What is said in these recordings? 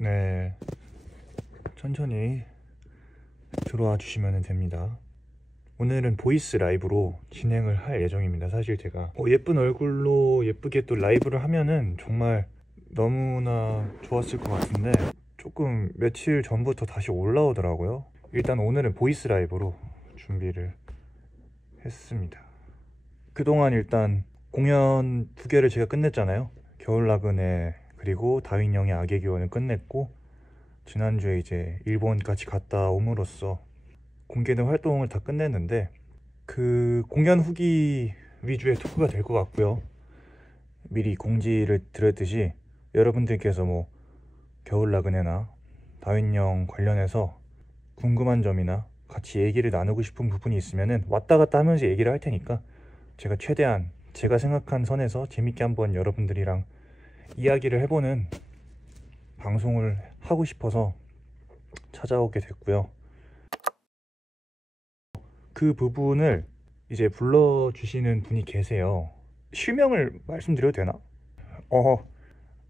네, 천천히 들어와 주시면 됩니다. 오늘은 보이스 라이브로 진행을 할 예정입니다. 사실 제가 예쁜 얼굴로 예쁘게 또 라이브를 하면은 정말 너무나 좋았을 것 같은데 조금 며칠 전부터 다시 올라오더라고요. 일단 오늘은 보이스 라이브로 준비를 했습니다. 그동안 일단 공연 2개를 제가 끝냈잖아요. 겨울나그네 그리고 다윈영의 악의 기원을 끝냈고, 지난주에 이제 일본까지 갔다 옴으로써 공개된 활동을 다 끝냈는데, 그 공연 후기 위주의 토크가 될 것 같고요. 미리 공지를 드렸듯이 여러분들께서 뭐 겨울나그네나 다윈영 관련해서 궁금한 점이나 같이 얘기를 나누고 싶은 부분이 있으면은 왔다 갔다 하면서 얘기를 할 테니까, 제가 최대한 제가 생각한 선에서 재밌게 한번 여러분들이랑 이야기를 해보는 방송을 하고 싶어서 찾아오게 됐고요. 그 부분을 이제 불러주시는 분이 계세요. 실명을 말씀드려도 되나?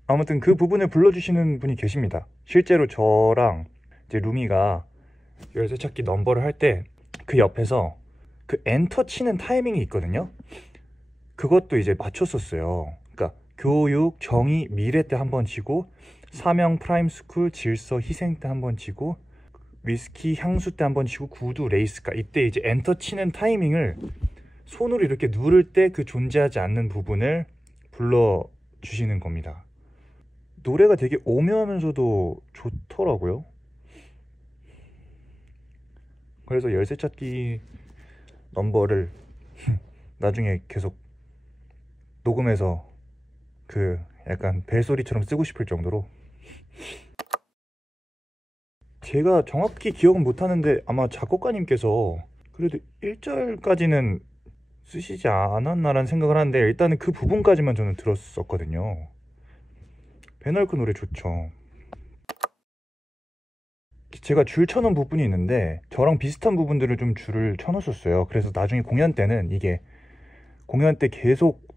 아무튼 그 부분을 불러주시는 분이 계십니다. 실제로 저랑 이제 루미가 열쇠찾기 넘버를 할 때 그 옆에서 그 엔터 치는 타이밍이 있거든요. 그것도 이제 맞췄었어요. 그러니까 교육, 정의, 미래 때 한번 치고, 사명, 프라임스쿨, 질서, 희생 때 한번 치고, 위스키, 향수 때 한번 치고, 구두, 레이스카, 이때 이제 엔터 치는 타이밍을 손으로 이렇게 누를 때 그 존재하지 않는 부분을 불러주시는 겁니다. 노래가 되게 오묘하면서도 좋더라고요. 그래서 열쇠찾기 넘버를 나중에 계속 녹음해서 그 약간 벨소리처럼 쓰고 싶을 정도로, 제가 정확히 기억은 못하는데 아마 작곡가님께서 그래도 1절까지는 쓰시지 않았나라는 생각을 하는데, 일단은 그 부분까지만 저는 들었었거든요. 배널크 노래 좋죠. 제가 줄 쳐놓은 부분이 있는데 저랑 비슷한 부분들을 좀 줄을 쳐놓았었어요. 그래서 나중에 공연 때는 이게 공연 때 계속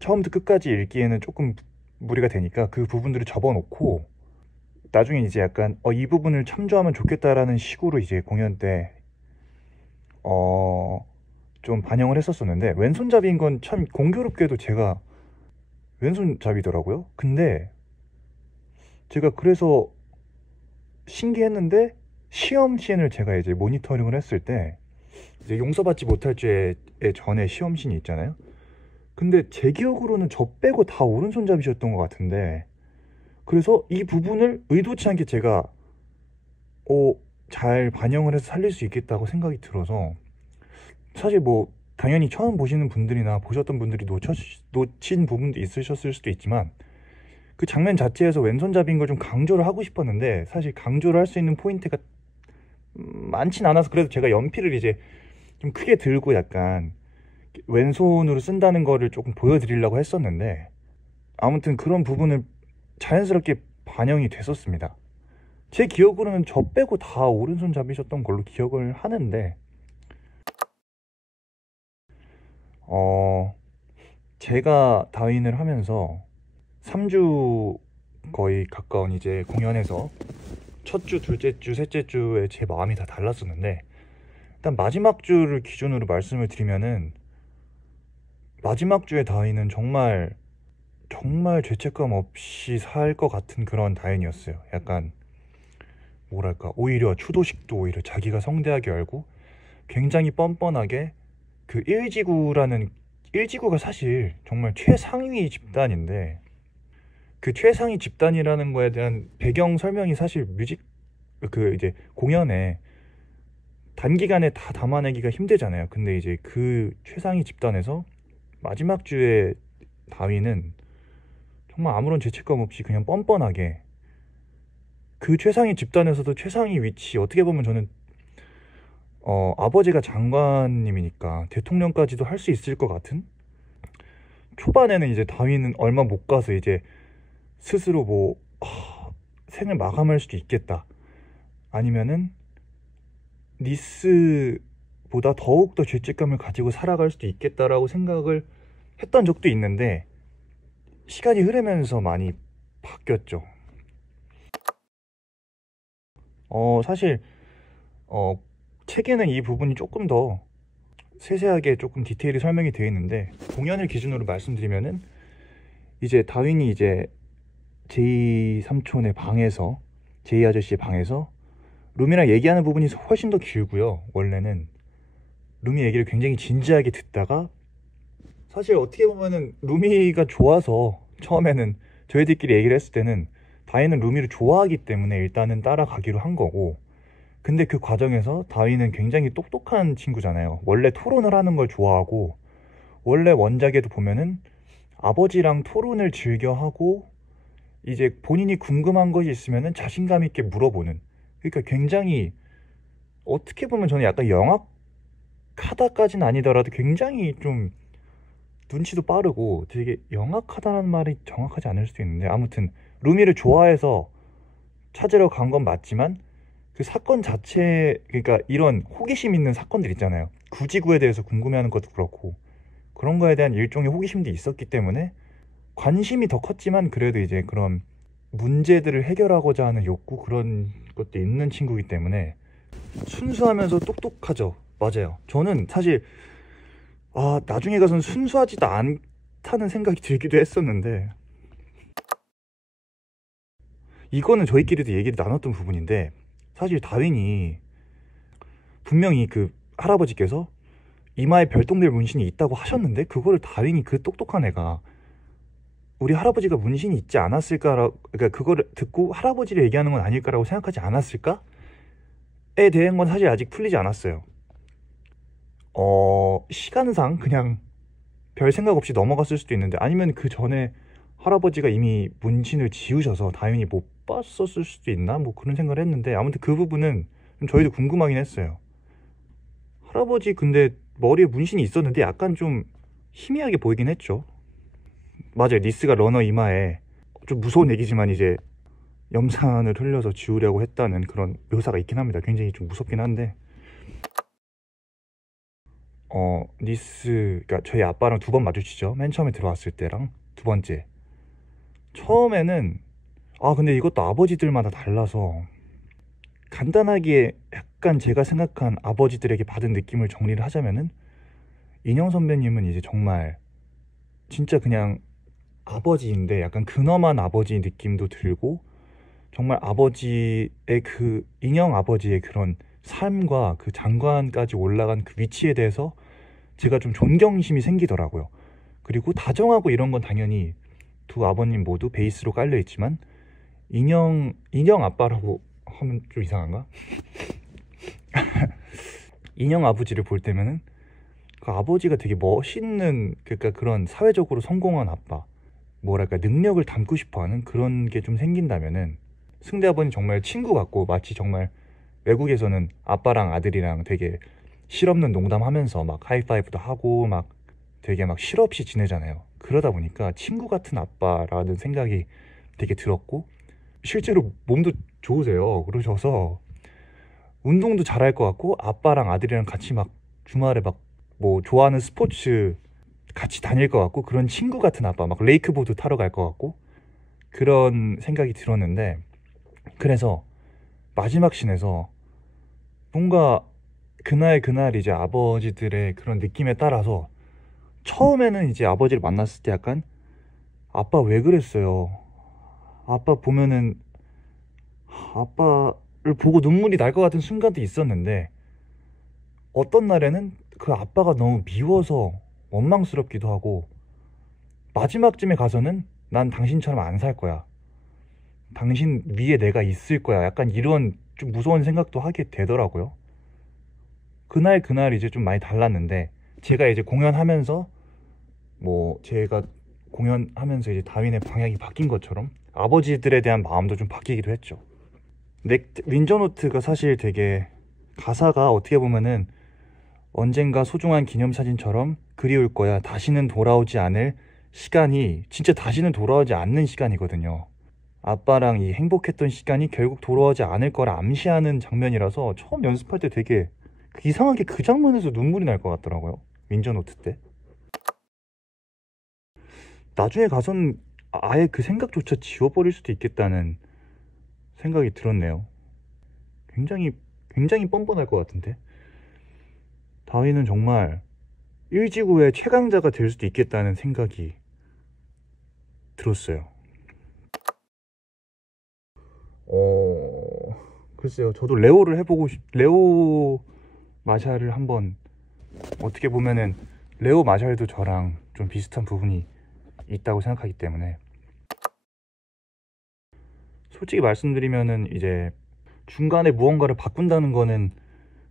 처음부터 끝까지 읽기에는 조금 무리가 되니까 그 부분들을 접어놓고, 나중에 이제 약간 이 부분을 참조하면 좋겠다라는 식으로 이제 공연 때 좀 반영을 했었었는데, 왼손잡이인 건 참 공교롭게도 제가 왼손잡이더라고요. 근데 제가 그래서 신기했는데, 시험 시엔을 제가 이제 모니터링을 했을 때 이제 용서받지 못할 죄의 전에 시험 시이 있잖아요. 근데 제 기억으로는 저 빼고 다 오른손잡이셨던 것 같은데, 그래서 이 부분을 의도치 않게 제가 잘 반영을 해서 살릴 수 있겠다고 생각이 들어서, 사실 뭐 당연히 처음 보시는 분들이나 보셨던 분들이 놓친 부분도 있으셨을 수도 있지만, 그 장면 자체에서 왼손잡이인 걸 좀 강조를 하고 싶었는데, 사실 강조를 할 수 있는 포인트가 많진 않아서, 그래도 제가 연필을 이제 좀 크게 들고 약간 왼손으로 쓴다는 거를 조금 보여드리려고 했었는데, 아무튼 그런 부분을 자연스럽게 반영이 됐었습니다. 제 기억으로는 저 빼고 다 오른손잡이셨던 걸로 기억을 하는데, 제가 다윈을 하면서 3주 거의 가까운 이제 공연에서 첫 주, 둘째 주, 셋째 주에 제 마음이 다 달랐었는데, 일단 마지막 주를 기준으로 말씀을 드리면은, 마지막 주에 다윈은 정말 정말 죄책감 없이 살 것 같은 그런 다윈이었어요. 약간 뭐랄까, 오히려 추도식도 오히려 자기가 성대하게 열고 굉장히 뻔뻔하게, 그 1지구가 사실 정말 최상위 집단인데, 그 최상위 집단이라는 거에 대한 배경 설명이 사실 그 이제 공연에 단기간에 다 담아내기가 힘들잖아요. 근데 이제 그 최상위 집단에서 마지막 주에 다윈은 정말 아무런 죄책감 없이 그냥 뻔뻔하게, 그 최상위 집단에서도 최상위 위치, 어떻게 보면 저는 아버지가 장관님이니까 대통령까지도 할 수 있을 것 같은, 초반에는 이제 다윈은 얼마 못 가서 이제 스스로 뭐 생을 마감할 수도 있겠다, 아니면은 니스보다 더욱더 죄책감을 가지고 살아갈 수도 있겠다라고 생각을 했던 적도 있는데, 시간이 흐르면서 많이 바뀌었죠. 사실 책에는 이 부분이 조금 더 세세하게 조금 디테일이 설명이 되어 있는데, 공연을 기준으로 말씀드리면은 이제 다윈이 이제 제이 삼촌의 방에서, 제이 아저씨의 방에서 루미랑 얘기하는 부분이 훨씬 더 길고요. 원래는 루미 얘기를 굉장히 진지하게 듣다가, 사실 어떻게 보면은 루미가 좋아서 처음에는 저희들끼리 얘기를 했을 때는 다윈은 루미를 좋아하기 때문에 일단은 따라가기로 한 거고, 근데 그 과정에서 다윈은 굉장히 똑똑한 친구잖아요. 원래 토론을 하는 걸 좋아하고, 원래 원작에도 보면은 아버지랑 토론을 즐겨하고, 이제 본인이 궁금한 것이 있으면은 자신감 있게 물어보는, 그러니까 굉장히, 어떻게 보면 저는 약간 영악하다까지는 아니더라도 굉장히 좀 눈치도 빠르고 되게, 영악하다는 말이 정확하지 않을 수도 있는데, 아무튼 루미를 좋아해서 찾으러 간 건 맞지만 그 사건 자체, 그러니까 이런 호기심 있는 사건들 있잖아요. 구지구에 대해서 궁금해하는 것도 그렇고, 그런 거에 대한 일종의 호기심도 있었기 때문에 관심이 더 컸지만, 그래도 이제 그런 문제들을 해결하고자 하는 욕구, 그런 것도 있는 친구이기 때문에 순수하면서 똑똑하죠. 맞아요. 저는 사실 나중에 가서는 순수하지도 않다는 생각이 들기도 했었는데, 이거는 저희끼리도 얘기를 나눴던 부분인데, 사실 다윈이 분명히 그 할아버지께서 이마에 별똥별 문신이 있다고 하셨는데, 그거를 다윈이, 그 똑똑한 애가 우리 할아버지가 문신이 있지 않았을까라, 그러니까 그거를 듣고 할아버지를 얘기하는 건 아닐까라고 생각하지 않았을까에 대한 건 사실 아직 풀리지 않았어요. 시간상 그냥 별 생각 없이 넘어갔을 수도 있는데, 아니면 그 전에 할아버지가 이미 문신을 지우셔서 다윈이 못 봤었을 수도 있나, 뭐 그런 생각을 했는데, 아무튼 그 부분은 좀 저희도 궁금하긴 했어요. 할아버지 근데 머리에 문신이 있었는데 약간 좀 희미하게 보이긴 했죠. 맞아요. 니스가 러너 이마에, 좀 무서운 얘기지만 이제 염산을 흘려서 지우려고 했다는 그런 묘사가 있긴 합니다. 굉장히 좀 무섭긴 한데, 니스, 그러니까 저희 아빠랑 두 번 마주치죠. 맨 처음에 들어왔을 때랑 두 번째. 처음에는, 근데 이것도 아버지들마다 달라서, 간단하게 약간 제가 생각한 아버지들에게 받은 느낌을 정리를 하자면은, 인형 선배님은 이제 정말 진짜 그냥 아버지인데 약간 근엄한 아버지 느낌도 들고, 정말 아버지의 그 인형 아버지의 그런 삶과 그 장관까지 올라간 그 위치에 대해서 제가 좀 존경심이 생기더라고요. 그리고 다정하고 이런 건 당연히 두 아버님 모두 베이스로 깔려 있지만, 인형 아빠라고 하면 좀 이상한가? 인형 아버지를 볼 때면은 그 아버지가 되게 멋있는, 그러니까 그런 사회적으로 성공한 아빠, 뭐랄까 능력을 담고 싶어하는 그런 게 좀 생긴다면은, 승대 아버님 정말 친구 같고, 마치 정말 외국에서는 아빠랑 아들이랑 되게 실없는 농담하면서 막 하이파이브도 하고 막 되게 막 실없이 지내잖아요. 그러다 보니까 친구 같은 아빠라는 생각이 되게 들었고, 실제로 몸도 좋으세요. 그러셔서 운동도 잘할 것 같고, 아빠랑 아들이랑 같이 막 주말에 막 뭐 좋아하는 스포츠 같이 다닐 것 같고, 그런 친구 같은 아빠, 막 레이크보드 타러 갈 것 같고, 그런 생각이 들었는데, 그래서 마지막 씬에서 뭔가 그날 그날 이제 아버지들의 그런 느낌에 따라서, 처음에는 이제 아버지를 만났을 때 약간, 아빠 왜 그랬어요? 아빠 보면은 아빠를 보고 눈물이 날 것 같은 순간도 있었는데, 어떤 날에는 그 아빠가 너무 미워서 원망스럽기도 하고, 마지막쯤에 가서는 난 당신처럼 안 살 거야, 당신 위에 내가 있을 거야, 약간 이런 좀 무서운 생각도 하게 되더라고요. 그날 그날 이제 좀 많이 달랐는데, 제가 이제 공연하면서, 뭐 제가 공연하면서 이제 다윈의 방향이 바뀐 것처럼 아버지들에 대한 마음도 좀 바뀌기도 했죠. 윈저노트가 사실 되게, 가사가 어떻게 보면은 언젠가 소중한 기념사진처럼 그리울 거야, 다시는 돌아오지 않을 시간이, 진짜 다시는 돌아오지 않는 시간이거든요. 아빠랑 이 행복했던 시간이 결국 돌아오지 않을 거라 암시하는 장면이라서, 처음 연습할 때 되게 이상하게 그 장면에서 눈물이 날 것 같더라고요. 윈저노트 때. 나중에 가선 아예 그 생각조차 지워버릴 수도 있겠다는 생각이 들었네요. 굉장히 뻔뻔할 것 같은데. 다윈은 정말 1지구의 최강자가 될 수도 있겠다는 생각이 들었어요. 글쎄요. 저도 레오 마샬을 한번, 어떻게 보면은 레오 마샬도 저랑 좀 비슷한 부분이 있다고 생각하기 때문에, 솔직히 말씀드리면은 이제 중간에 무언가를 바꾼다는 거는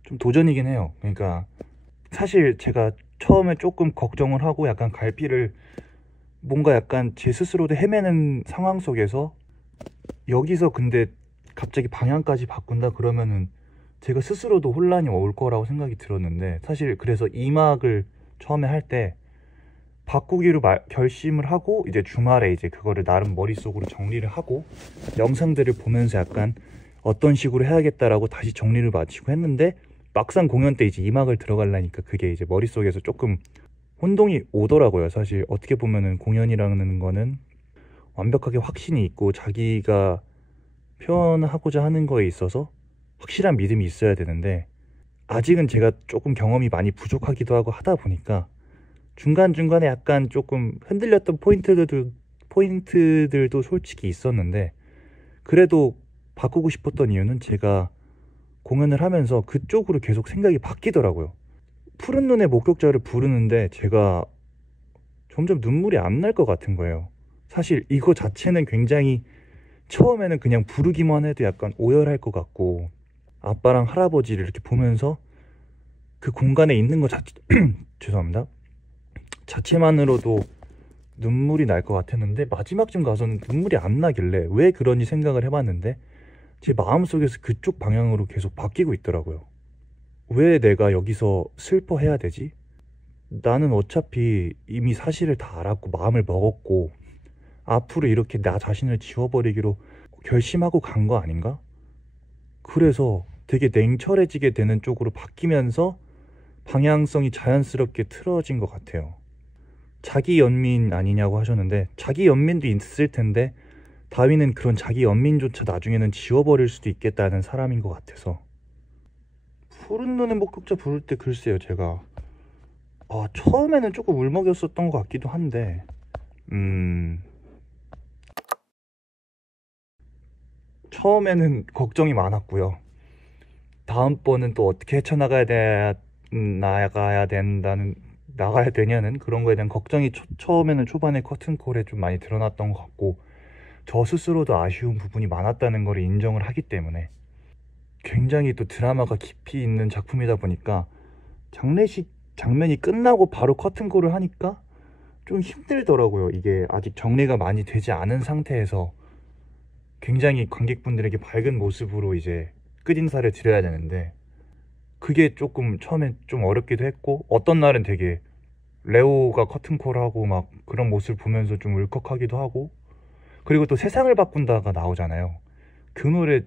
좀 도전이긴 해요. 그러니까 사실 제가 처음에 조금 걱정을 하고 약간 갈피를, 뭔가 약간 제 스스로도 헤매는 상황 속에서 여기서 근데 갑자기 방향까지 바꾼다 그러면은 제가 스스로도 혼란이 올 거라고 생각이 들었는데, 사실 그래서 2막을 처음에 할 때 바꾸기로 결심을 하고 이제 주말에 이제 그거를 나름 머릿속으로 정리를 하고 영상들을 보면서 약간 어떤 식으로 해야겠다라고 다시 정리를 마치고 했는데, 막상 공연 때 이제 2막을 들어가려니까 그게 이제 머릿속에서 조금 혼동이 오더라고요. 사실 어떻게 보면은 공연이라는 거는 완벽하게 확신이 있고 자기가 표현하고자 하는 거에 있어서 확실한 믿음이 있어야 되는데, 아직은 제가 조금 경험이 많이 부족하기도 하고 하다 보니까 중간중간에 약간 조금 흔들렸던 포인트들도 솔직히 있었는데, 그래도 바꾸고 싶었던 이유는 제가 공연을 하면서 그쪽으로 계속 생각이 바뀌더라고요. 푸른 눈의 목격자를 부르는데 제가 점점 눈물이 안 날 것 같은 거예요. 사실 이거 자체는 굉장히, 처음에는 그냥 부르기만 해도 약간 오열할 것 같고, 아빠랑 할아버지를 이렇게 보면서 그 공간에 있는 것 자체 죄송합니다, 자체만으로도 눈물이 날 것 같았는데, 마지막쯤 가서는 눈물이 안 나길래 왜 그런지 생각을 해봤는데, 제 마음속에서 그쪽 방향으로 계속 바뀌고 있더라고요. 왜 내가 여기서 슬퍼해야 되지? 나는 어차피 이미 사실을 다 알았고 마음을 먹었고 앞으로 이렇게 나 자신을 지워버리기로 결심하고 간 거 아닌가? 그래서 되게 냉철해지게 되는 쪽으로 바뀌면서 방향성이 자연스럽게 틀어진 것 같아요. 자기 연민 아니냐고 하셨는데, 자기 연민도 있을 텐데 다윈은 그런 자기 연민조차 나중에는 지워버릴 수도 있겠다는 사람인 것 같아서. 푸른 눈의 목격자 부를 때 글쎄요, 제가 처음에는 조금 울먹였었던 것 같기도 한데, 처음에는 걱정이 많았고요. 다음번은 또 어떻게 나가야 되냐는 그런 거에 대한 걱정이 처음에는 초반에 커튼콜에 좀 많이 드러났던 것 같고, 저 스스로도 아쉬운 부분이 많았다는 걸 인정을 하기 때문에, 굉장히 또 드라마가 깊이 있는 작품이다 보니까 장례식 장면이 끝나고 바로 커튼콜을 하니까 좀 힘들더라고요. 이게 아직 정리가 많이 되지 않은 상태에서 굉장히 관객분들에게 밝은 모습으로 이제 끝인사를 드려야 되는데, 그게 조금 처음엔 좀 어렵기도 했고, 어떤 날은 되게 레오가 커튼콜하고 막 그런 모습을 보면서 좀 울컥하기도 하고, 그리고 또 세상을 바꾼다가 나오잖아요. 그 노래,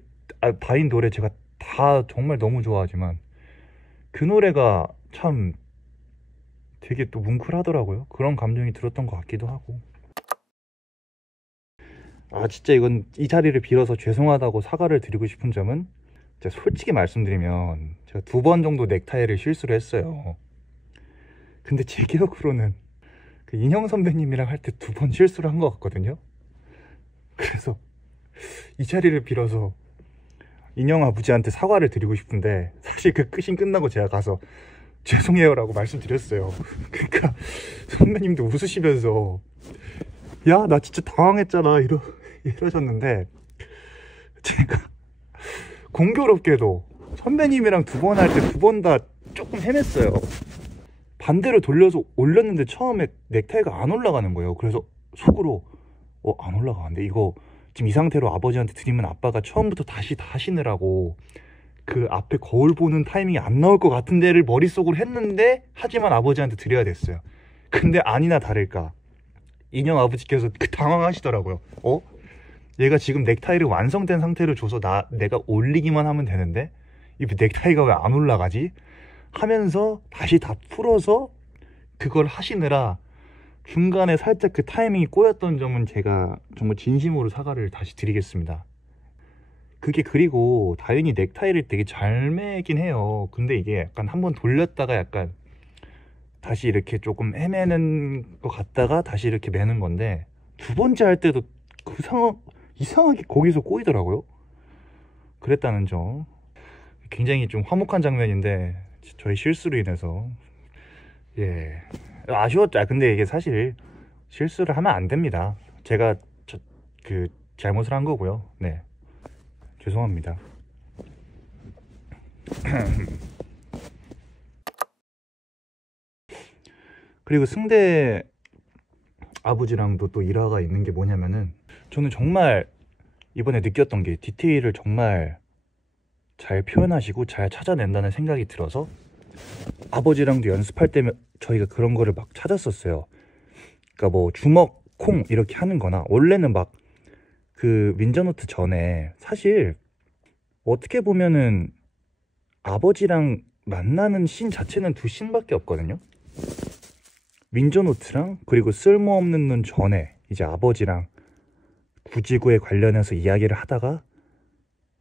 다인 노래 제가 다 정말 너무 좋아하지만 그 노래가 참 되게 또 뭉클하더라고요. 그런 감정이 들었던 것 같기도 하고. 진짜 이건 이 자리를 빌어서 죄송하다고 사과를 드리고 싶은 점은, 제가 솔직히 말씀드리면 제가 2번 정도 넥타이를 실수를 했어요. 근데 제 기억으로는 그 인형 선배님이랑 할 때 2번 실수를 한 것 같거든요. 그래서 이 자리를 빌어서 인형 아버지한테 사과를 드리고 싶은데, 사실 그 끝이 끝나고 제가 가서 죄송해요 라고 말씀드렸어요. 그러니까 선배님도 웃으시면서 야 나 진짜 당황했잖아 이러셨는데, 제가 공교롭게도 선배님이랑 2번 할 때 2번 다 조금 헤맸어요. 반대로 돌려서 올렸는데 처음에 넥타이가 안 올라가는 거예요. 그래서 속으로 안 올라가는데 이거 지금 이 상태로 아버지한테 드리면 아빠가 처음부터 다시 하시느라고 그 앞에 거울 보는 타이밍이 안 나올 것 같은 데를 머릿속으로 했는데, 하지만 아버지한테 드려야 됐어요. 근데 아니나 다를까 인형 아버지께서 당황하시더라고요. 얘가 지금 넥타이를 완성된 상태로 줘서 내가 올리기만 하면 되는데 이 넥타이가 왜 안 올라가지? 하면서 다시 다 풀어서 그걸 하시느라 중간에 살짝 그 타이밍이 꼬였던 점은 제가 정말 진심으로 사과를 다시 드리겠습니다. 그게 그리고 다현이 넥타이를 되게 잘 매긴 해요. 근데 이게 약간 한번 돌렸다가 약간 다시 이렇게 조금 헤매는 것 같다가 다시 이렇게 매는 건데, 두 번째 할 때도 이상하게 거기서 꼬이더라고요. 그랬다는 점. 굉장히 좀 화목한 장면인데 저희 실수로 인해서, 예, 아쉬웠죠. 근데 이게 사실 실수를 하면 안 됩니다. 제가 그 잘못을 한 거고요. 네, 죄송합니다. 그리고 승대 아버지랑도 또 일화가 있는 게 뭐냐면은, 저는 정말 이번에 느꼈던 게 디테일을 정말 잘 표현하시고 잘 찾아낸다는 생각이 들어서, 아버지랑도 연습할 때면 저희가 그런 거를 막 찾았었어요. 그러니까 뭐 주먹, 콩 이렇게 하는 거나, 원래는 막 그 윈저노트 전에 사실 어떻게 보면은 아버지랑 만나는 씬 자체는 두 씬밖에 없거든요. 윈저노트랑 그리고 쓸모없는 눈 전에 이제 아버지랑 구지구에 관련해서 이야기를 하다가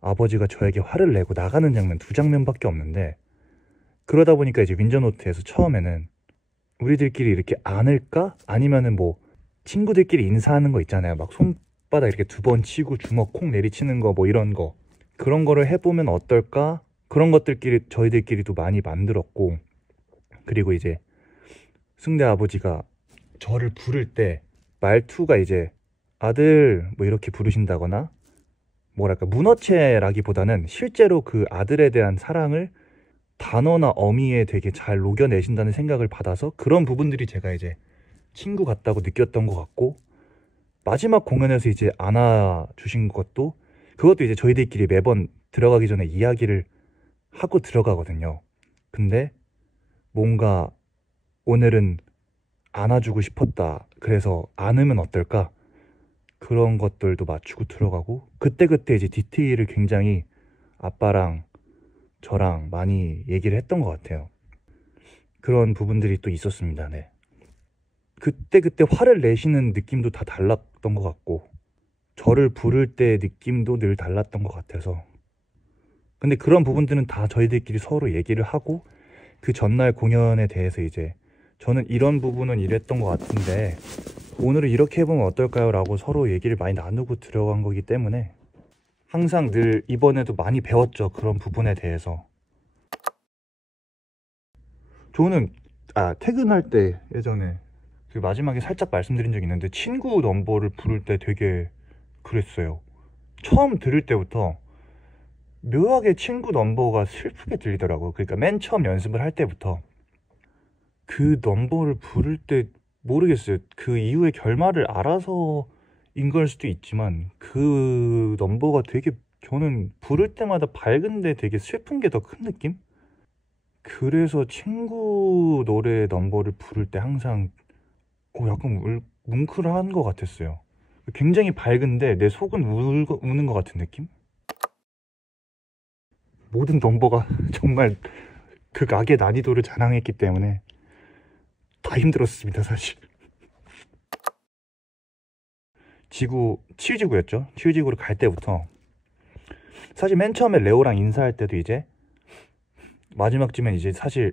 아버지가 저에게 화를 내고 나가는 장면, 두 장면밖에 없는데, 그러다 보니까 이제 윈저노트에서 처음에는 우리들끼리 이렇게 안을까? 아니면은 뭐 친구들끼리 인사하는 거 있잖아요. 막 손바닥 이렇게 두 번 치고 주먹 콩 내리치는 거, 뭐 이런 거, 그런 거를 해보면 어떨까? 그런 것들끼리 저희들끼리도 많이 만들었고, 그리고 이제 승대 아버지가 저를 부를 때 말투가 이제 아들 뭐 이렇게 부르신다거나, 뭐랄까 문어체라기보다는 실제로 그 아들에 대한 사랑을 단어나 어미에 되게 잘 녹여내신다는 생각을 받아서, 그런 부분들이 제가 이제 친구 같다고 느꼈던 것 같고, 마지막 공연에서 이제 안아주신 것도, 그것도 이제 저희들끼리 매번 들어가기 전에 이야기를 하고 들어가거든요. 근데 뭔가 오늘은 안아주고 싶었다, 그래서 안으면 어떨까, 그런 것들도 맞추고 들어가고, 그때그때 이제 디테일을 굉장히 아빠랑 저랑 많이 얘기를 했던 것 같아요. 그런 부분들이 또 있었습니다. 네. 그때그때 화를 내시는 느낌도 다 달랐던 것 같고, 저를 부를 때 느낌도 늘 달랐던 것 같아서, 근데 그런 부분들은 다 저희들끼리 서로 얘기를 하고, 그 전날 공연에 대해서 이제 저는 이런 부분은 이랬던 것 같은데 오늘은 이렇게 해보면 어떨까요? 라고 서로 얘기를 많이 나누고 들어간 거기 때문에 항상 늘 이번에도 많이 배웠죠. 그런 부분에 대해서. 저는 퇴근할 때 예전에 그 마지막에 살짝 말씀드린 적이 있는데, 친구 넘버를 부를 때 되게 그랬어요. 처음 들을 때부터 묘하게 친구 넘버가 슬프게 들리더라고요. 그러니까 맨 처음 연습을 할 때부터 그 넘버를 부를 때, 모르겠어요. 그 이후의 결말을 알아서인 걸 수도 있지만 그 넘버가 되게, 저는 부를 때마다 밝은데 되게 슬픈 게 더 큰 느낌? 그래서 친구 노래 넘버를 부를 때 항상 약간 뭉클한 것 같았어요. 굉장히 밝은데 내 속은 우는 것 같은 느낌? 모든 넘버가 정말 그 악의 난이도를 자랑했기 때문에 다 힘들었습니다, 사실. 치유지구였죠. 치유지구를 갈 때부터 사실 맨 처음에 레오랑 인사할 때도 이제 마지막쯤엔 이제 사실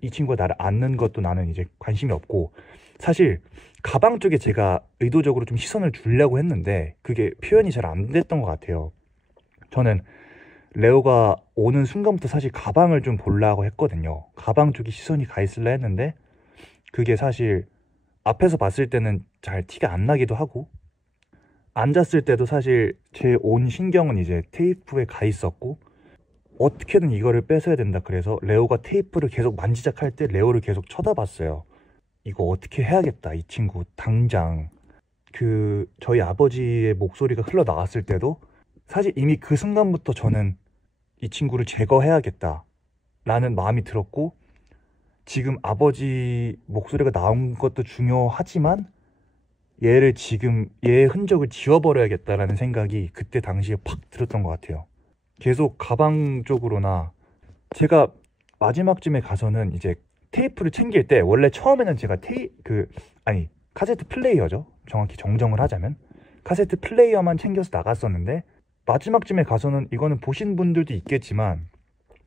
이 친구가 나를 안는 것도 나는 이제 관심이 없고, 사실 가방 쪽에 제가 의도적으로 좀 시선을 주려고 했는데 그게 표현이 잘 안 됐던 것 같아요. 저는 레오가 오는 순간부터 사실 가방을 좀 보려고 했거든요. 가방 쪽에 시선이 가 있을라 했는데 그게 사실 앞에서 봤을 때는 잘 티가 안 나기도 하고, 앉았을 때도 사실 제 온 신경은 이제 테이프에 가 있었고, 어떻게든 이거를 뺏어야 된다. 그래서 레오가 테이프를 계속 만지작할 때 레오를 계속 쳐다봤어요. 이거 어떻게 해야겠다, 이 친구 당장. 저희 아버지의 목소리가 흘러나왔을 때도 사실 이미 그 순간부터 저는 이 친구를 제거해야겠다 라는 마음이 들었고, 지금 아버지 목소리가 나온 것도 중요하지만 얘를 지금 얘의 흔적을 지워버려야겠다라는 생각이 그때 당시에 팍 들었던 것 같아요. 계속 가방 쪽으로나, 제가 마지막쯤에 가서는 이제 테이프를 챙길 때, 원래 처음에는 제가 카세트 플레이어죠. 정확히 정정을 하자면 카세트 플레이어만 챙겨서 나갔었는데, 마지막쯤에 가서는 이거는 보신 분들도 있겠지만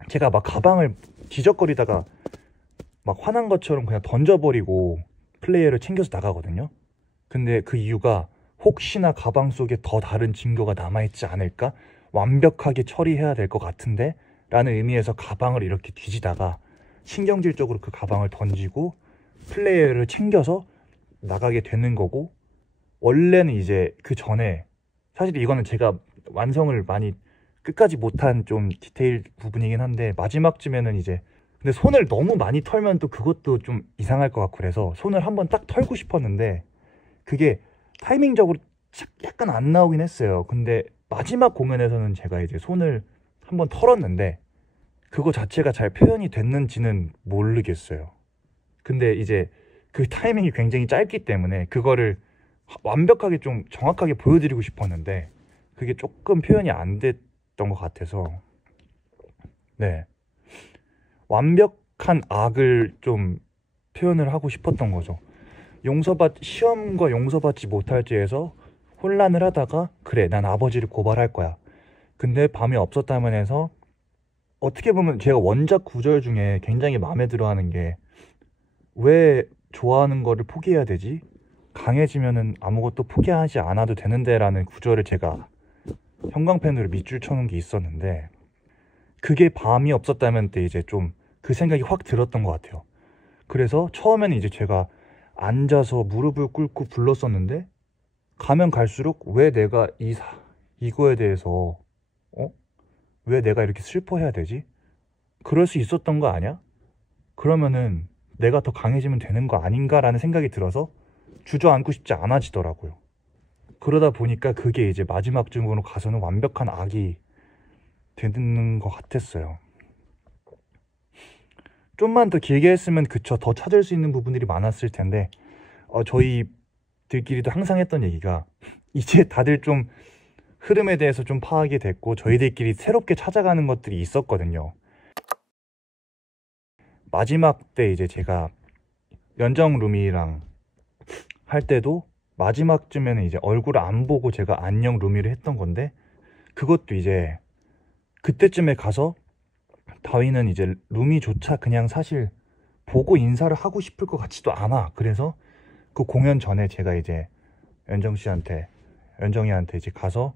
제가 막 가방을 뒤적거리다가 막 화난 것처럼 그냥 던져버리고 플레이어를 챙겨서 나가거든요. 근데 그 이유가 혹시나 가방 속에 더 다른 증거가 남아있지 않을까? 완벽하게 처리해야 될 것 같은데? 라는 의미에서 가방을 이렇게 뒤지다가 신경질적으로 그 가방을 던지고 플레이어를 챙겨서 나가게 되는 거고, 원래는 이제 그 전에 사실 이거는 제가 완성을 많이 끝까지 못한 좀 디테일 부분이긴 한데, 마지막쯤에는 이제 근데 손을 너무 많이 털면 또 그것도 좀 이상할 것 같고 그래서 손을 한번 딱 털고 싶었는데 그게 타이밍적으로 약간 안 나오긴 했어요. 근데 마지막 공연에서는 제가 이제 손을 한번 털었는데 그거 자체가 잘 표현이 됐는지는 모르겠어요. 근데 이제 그 타이밍이 굉장히 짧기 때문에 그거를 완벽하게 좀 정확하게 보여드리고 싶었는데 그게 조금 표현이 안 됐던 것 같아서, 네, 완벽한 악을 좀 표현을 하고 싶었던 거죠. 시험과 용서받지 못할 죄에서 혼란을 하다가 그래 난 아버지를 고발할 거야. 근데 밤이 없었다면 해서 어떻게 보면 제가 원작 구절 중에 굉장히 마음에 들어하는 게 왜 좋아하는 거를 포기해야 되지? 강해지면은 아무것도 포기하지 않아도 되는데 라는 구절을 제가 형광펜으로 밑줄 쳐놓은 게 있었는데 그게 밤이 없었다면 때 이제 좀 그 생각이 확 들었던 것 같아요. 그래서 처음에는 이제 제가 앉아서 무릎을 꿇고 불렀었는데 가면 갈수록 왜 내가 이거에 대해서 왜 내가 이렇게 슬퍼해야 되지? 그럴 수 있었던 거 아니야? 그러면은 내가 더 강해지면 되는 거 아닌가라는 생각이 들어서 주저앉고 싶지 않아지더라고요. 그러다 보니까 그게 이제 마지막쯤으로 가서는 완벽한 악이 되는 것 같았어요. 좀만 더 길게 했으면 그쵸, 더 찾을 수 있는 부분들이 많았을 텐데 저희들끼리도 항상 했던 얘기가 이제 다들 좀 흐름에 대해서 좀 파악이 됐고 저희들끼리 새롭게 찾아가는 것들이 있었거든요. 마지막 때 이제 제가 연정 루미랑 할 때도 마지막쯤에는 이제 얼굴을 안 보고 제가 안녕 루미를 했던 건데 그것도 이제 그때쯤에 가서 다윈은 이제 루미조차 그냥 사실 보고 인사를 하고 싶을 것 같지도 않아. 그래서 그 공연 전에 제가 이제 연정이한테 이제 가서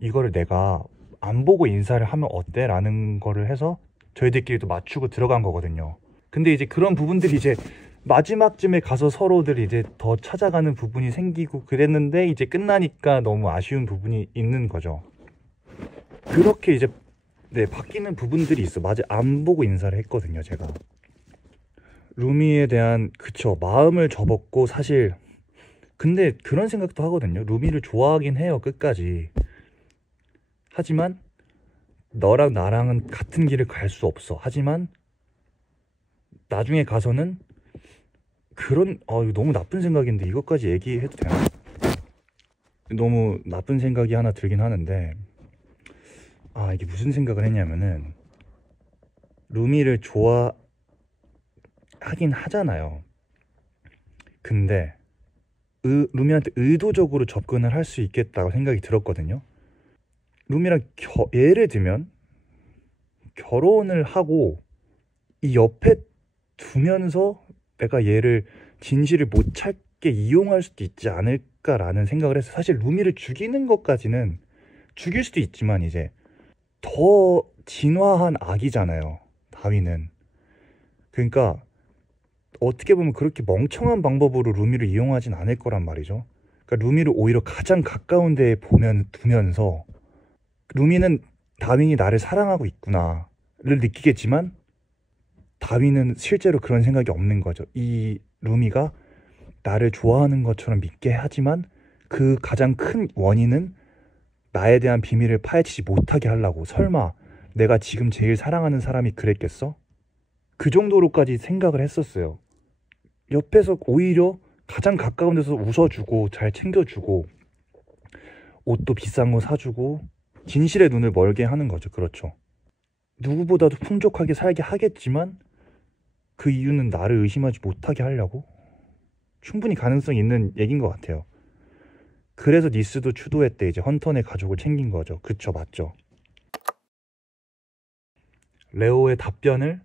이거를 내가 안 보고 인사를 하면 어때? 라는 거를 해서 저희들끼리도 맞추고 들어간 거거든요. 근데 이제 그런 부분들이 이제 마지막쯤에 가서 서로들 이제 더 찾아가는 부분이 생기고 그랬는데 이제 끝나니까 너무 아쉬운 부분이 있는 거죠. 그렇게 이제 바뀌는 부분들이 있어. 맞아, 안 보고 인사를 했거든요, 제가. 루미에 대한 마음을 접었고 사실 근데 그런 생각도 하거든요. 루미를 좋아하긴 해요, 끝까지. 하지만 너랑 나랑은 같은 길을 갈 수 없어. 하지만 나중에 가서는 이거 너무 나쁜 생각인데 이것까지 얘기해도 되나? 너무 나쁜 생각이 하나 들긴 하는데 이게 무슨 생각을 했냐면은 루미를 좋아하긴 하잖아요. 근데 루미한테 의도적으로 접근을 할 수 있겠다고 생각이 들었거든요. 루미랑 예를 들면 결혼을 하고 이 옆에 두면서 내가 얘를 진실을 못 찾게 이용할 수도 있지 않을까라는 생각을 해서 사실 루미를 죽이는 것까지는 죽일 수도 있지만 이제 더 진화한 악이잖아요, 다윈은. 그러니까 어떻게 보면 그렇게 멍청한 방법으로 루미를 이용하진 않을 거란 말이죠. 그러니까 루미를 오히려 가장 가까운 데에 두면서 루미는 다윈이 나를 사랑하고 있구나를 느끼겠지만 다윈은 실제로 그런 생각이 없는 거죠. 이 루미가 나를 좋아하는 것처럼 믿게 하지만 그 가장 큰 원인은 나에 대한 비밀을 파헤치지 못하게 하려고. 설마 내가 지금 제일 사랑하는 사람이 그랬겠어? 그 정도로까지 생각을 했었어요. 옆에서 오히려 가장 가까운 데서 웃어주고 잘 챙겨주고 옷도 비싼 거 사주고 진실의 눈을 멀게 하는 거죠. 그렇죠. 누구보다도 풍족하게 살게 하겠지만 그 이유는 나를 의심하지 못하게 하려고? 충분히 가능성 있는 얘기인 것 같아요. 그래서 니스도 추도했대. 이제 헌터네 가족을 챙긴 거죠. 그쵸, 맞죠? 레오의 답변을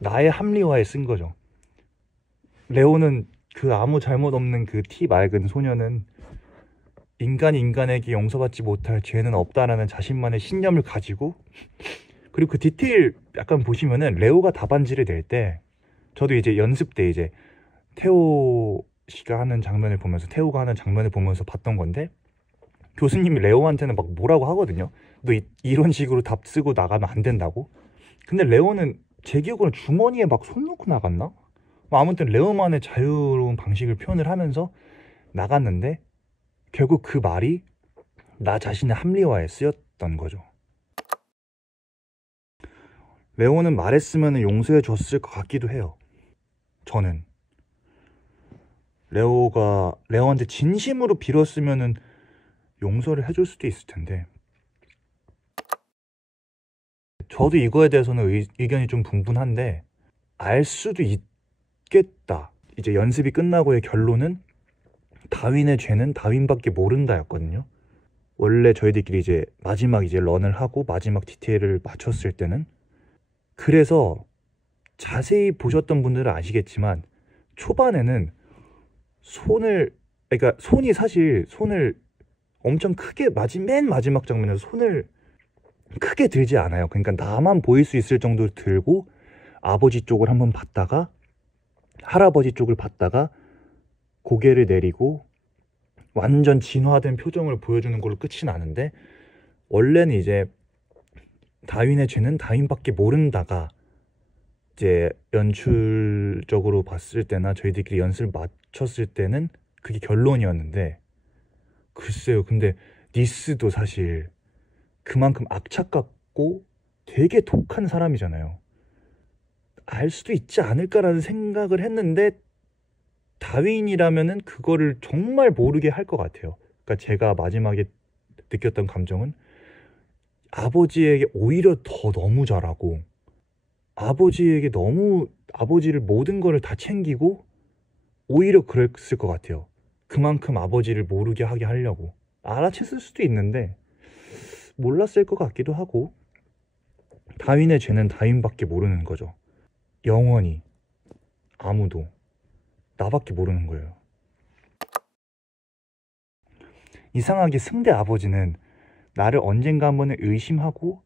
나의 합리화에 쓴 거죠. 레오는 그 아무 잘못 없는 그 티 맑은 소녀는 인간이 인간에게 용서받지 못할 죄는 없다라는 자신만의 신념을 가지고, 그리고 그 디테일 약간 보시면은 레오가 답안지를 낼 때, 저도 이제 연습 때 이제 테오가 하는 장면을 보면서 봤던 건데, 교수님이 레오한테는 막 뭐라고 하거든요. 너 이런 식으로 답 쓰고 나가면 안 된다고. 근데 레오는 제 기억으로는 주머니에 막 손 넣고 나갔나? 뭐 아무튼 레오만의 자유로운 방식을 표현을 하면서 나갔는데, 결국 그 말이 나 자신의 합리화에 쓰였던 거죠. 레오는 말했으면 용서해 줬을 것 같기도 해요. 저는 레오한테 진심으로 빌었으면 용서를 해줄 수도 있을 텐데, 저도 이거에 대해서는 의견이 좀 분분한데, 알 수도 있겠다. 이제 연습이 끝나고의 결론은 다윈의 죄는 다윈밖에 모른다였거든요. 원래 저희들끼리 이제 마지막 이제 런을 하고 마지막 디테일을 맞췄을 때는, 그래서 자세히 보셨던 분들은 아시겠지만 초반에는 그러니까 손을 엄청 크게 맨 마지막 장면에서 손을 크게 들지 않아요. 그러니까 나만 보일 수 있을 정도로 들고 아버지 쪽을 한번 봤다가 할아버지 쪽을 봤다가 고개를 내리고 완전 진화된 표정을 보여주는 걸로 끝이 나는데, 원래는 이제 다윈의 죄는 다윈밖에 모른다가 이제 연출적으로 봤을 때나 저희들끼리 연습을 맞췄을 때는 그게 결론이었는데, 글쎄요. 근데 니스도 사실 그만큼 악착같고 되게 독한 사람이잖아요. 알 수도 있지 않을까라는 생각을 했는데, 다윈이라면은 그거를 정말 모르게 할 것 같아요. 그러니까 제가 마지막에 느꼈던 감정은 아버지에게 오히려 더 너무 잘하고, 아버지를 모든 거를 다 챙기고, 오히려 그랬을 것 같아요. 그만큼 아버지를 모르게 하게 하려고. 알아챘을 수도 있는데 몰랐을 것 같기도 하고. 다윈의 죄는 다윈밖에 모르는 거죠. 영원히 아무도, 나밖에 모르는 거예요. 이상하게 승대 아버지는 나를 언젠가 한 번은 의심하고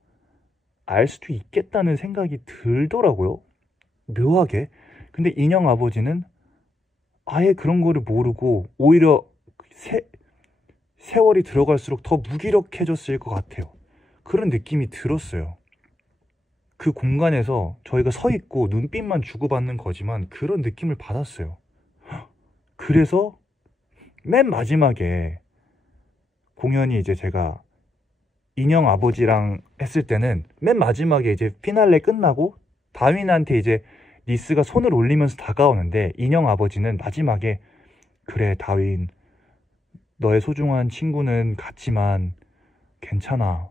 알 수도 있겠다는 생각이 들더라고요. 묘하게. 근데 인형 아버지는 아예 그런 거를 모르고 오히려 세월이 들어갈수록 더 무기력해졌을 것 같아요. 그런 느낌이 들었어요. 그 공간에서 저희가 서 있고 눈빛만 주고받는 거지만 그런 느낌을 받았어요. 그래서 맨 마지막에 공연이 이제 제가 인형 아버지랑 했을 때는 맨 마지막에 이제 피날레 끝나고 다윈한테 이제 니스가 손을 올리면서 다가오는데, 인형 아버지는 마지막에 그래 다윈, 너의 소중한 친구는 갔지만 괜찮아,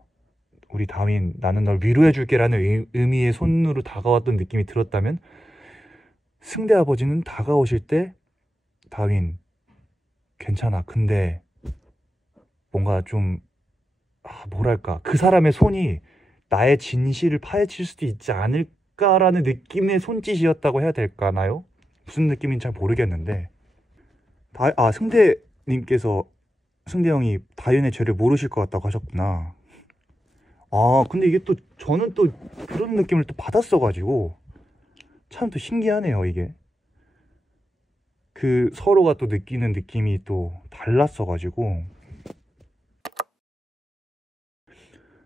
우리 다윈, 나는 널 위로해줄게 라는 의미의 손으로 다가왔던 느낌이 들었다면, 승대 아버지는 다가오실 때 다윈 괜찮아, 근데 뭔가 좀 뭐랄까, 그 사람의 손이 나의 진실을 파헤칠 수도 있지 않을까라는 느낌의 손짓이었다고 해야 될까나요? 무슨 느낌인지 잘 모르겠는데, 승대 형이 다윈의 죄를 모르실 것 같다고 하셨구나. 근데 이게 또 저는 또 그런 느낌을 또 받았어가지고 참 또 신기하네요. 이게 그 서로가 또 느끼는 느낌이 또 달랐어가지고,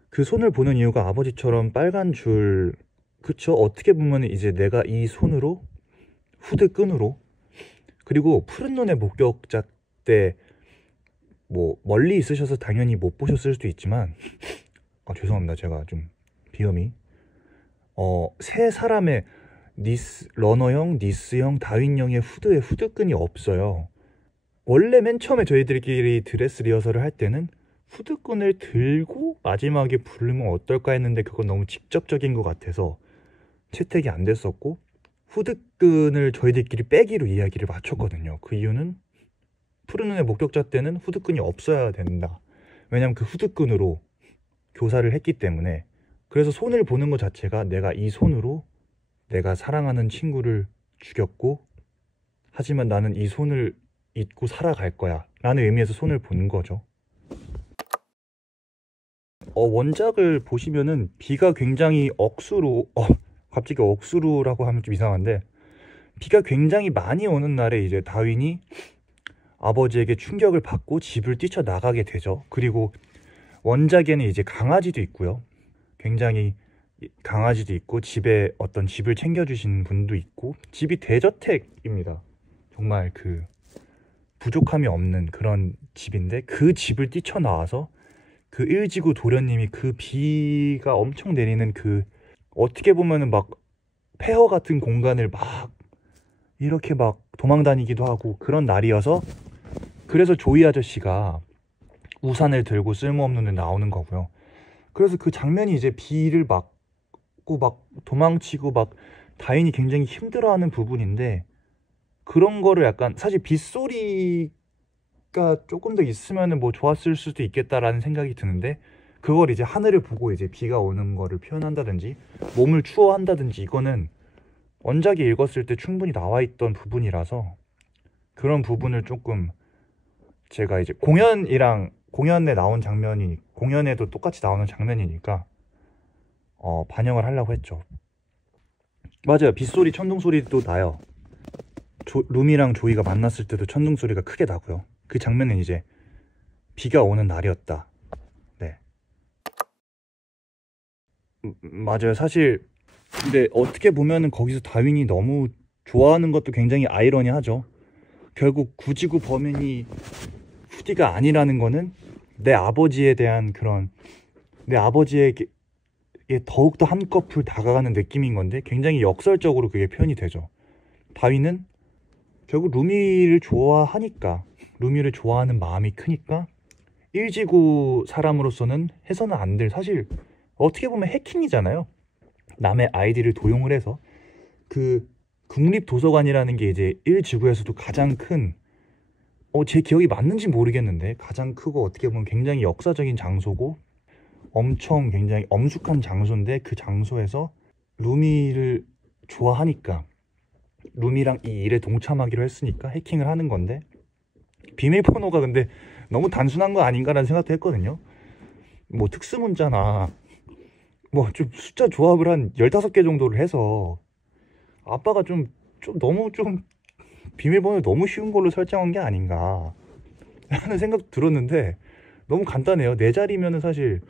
그 손을 보는 이유가 아버지처럼 빨간 줄, 그쵸? 어떻게 보면 이제 내가 이 손으로, 후드끈으로, 그리고 푸른 눈의 목격자 때 뭐 멀리 있으셔서 당연히 못 보셨을 수도 있지만, 죄송합니다. 제가 좀 비염이. 세 사람의 러너형, 니스형, 다윈형의 후드에 후드끈이 없어요. 원래 맨 처음에 저희들끼리 드레스 리허설을 할 때는 후드끈을 들고 마지막에 부르면 어떨까 했는데, 그건 너무 직접적인 것 같아서 채택이 안 됐었고, 후드끈을 저희들끼리 빼기로 이야기를 맞췄거든요. 그 이유는 푸른 눈의 목격자 때는 후드끈이 없어야 된다. 왜냐면 그 후드끈으로 교사를 했기 때문에. 그래서 손을 보는 것 자체가 내가 이 손으로 내가 사랑하는 친구를 죽였고, 하지만 나는 이 손을 잊고 살아갈 거야 라는 의미에서 손을 본 거죠. 원작을 보시면은 비가 굉장히 억수로 갑자기 억수로라고 하면 좀 이상한데, 비가 굉장히 많이 오는 날에 이제 다윈이 아버지에게 충격을 받고 집을 뛰쳐나가게 되죠. 그리고 원작에는 이제 강아지도 있고요. 굉장히 강아지도 있고 집에 어떤 집을 챙겨주신 분도 있고, 집이 대저택입니다. 정말 그 부족함이 없는 그런 집인데, 그 집을 뛰쳐나와서 그 일지구 도련님이 그 비가 엄청 내리는 그 어떻게 보면은 막 폐허 같은 공간을 막 이렇게 막 도망다니기도 하고 그런 날이어서, 그래서 조이 아저씨가 우산을 들고 쓸모없는 데 나오는 거고요. 그래서 그 장면이 이제 비를 막고 막 도망치고 막 다인이 굉장히 힘들어하는 부분인데, 그런 거를 약간 사실 빗소리가 조금 더 있으면은 뭐 좋았을 수도 있겠다라는 생각이 드는데, 그걸 이제 하늘을 보고 이제 비가 오는 거를 표현한다든지 몸을 추워한다든지, 이거는 원작이 읽었을 때 충분히 나와 있던 부분이라서, 그런 부분을 조금 제가 이제 공연에 나온 장면이, 공연에도 똑같이 나오는 장면이니까 반영을 하려고 했죠. 맞아요. 빗소리, 천둥소리도 나요. 룸이랑 조이가 만났을 때도 천둥소리가 크게 나고요. 그 장면은 이제 비가 오는 날이었다. 네. 맞아요. 사실 근데 어떻게 보면은 거기서 다윈이 너무 좋아하는 것도 굉장히 아이러니하죠. 결국 구지구 범인이 후디가 아니라는 거는 내 아버지에 대한 그런, 내 아버지에게 더욱더 한꺼풀 다가가는 느낌인 건데, 굉장히 역설적으로 그게 표현이 되죠. 다윈은 결국 루미를 좋아하니까, 루미를 좋아하는 마음이 크니까 일지구 사람으로서는 해서는 안 될, 사실 어떻게 보면 해킹이잖아요. 남의 아이디를 도용을 해서. 그 국립도서관이라는 게 이제 일지구에서도 가장 큰, 제 기억이 맞는지 모르겠는데 가장 크고 어떻게 보면 굉장히 역사적인 장소고 엄청 굉장히 엄숙한 장소인데, 그 장소에서 루미를 좋아하니까, 루미랑 이 일에 동참하기로 했으니까 해킹을 하는 건데, 비밀 번호가 근데 너무 단순한 거 아닌가라는 생각도 했거든요. 뭐 특수문자나 뭐 좀 숫자 조합을 한 15개 정도를 해서 아빠가 좀 너무 좀 비밀번호 너무 쉬운 걸로 설정한 게 아닌가 하는 생각도 들었는데, 너무 간단해요. 4자리면은 사실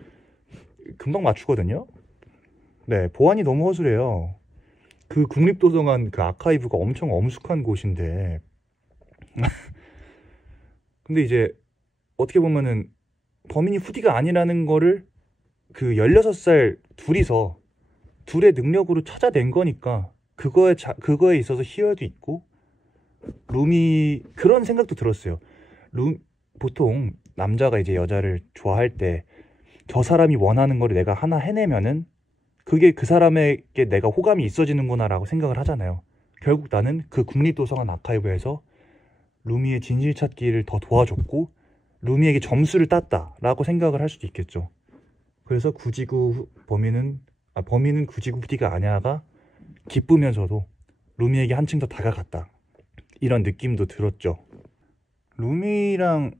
금방 맞추거든요. 네, 보안이 너무 허술해요. 그 국립도서관 그 아카이브가 엄청 엄숙한 곳인데 근데 이제 어떻게 보면은 범인이 후디가 아니라는 거를 그 16살 둘의 능력으로 찾아낸 거니까, 그거에 있어서 희열도 있고, 룸이 그런 생각도 들었어요. 보통 남자가 이제 여자를 좋아할 때 저 사람이 원하는 거를 내가 하나 해내면은 그게 그 사람에게 내가 호감이 있어지는구나 라고 생각을 하잖아요. 결국 나는 그 국립도서관 아카이브에서 루미의 진실 찾기를 더 도와줬고 루미에게 점수를 땄다 라고 생각을 할 수도 있겠죠. 그래서 범인은 구지구 후디가 아니야가 기쁘면서도 루미에게 한층 더 다가갔다, 이런 느낌도 들었죠. 루미랑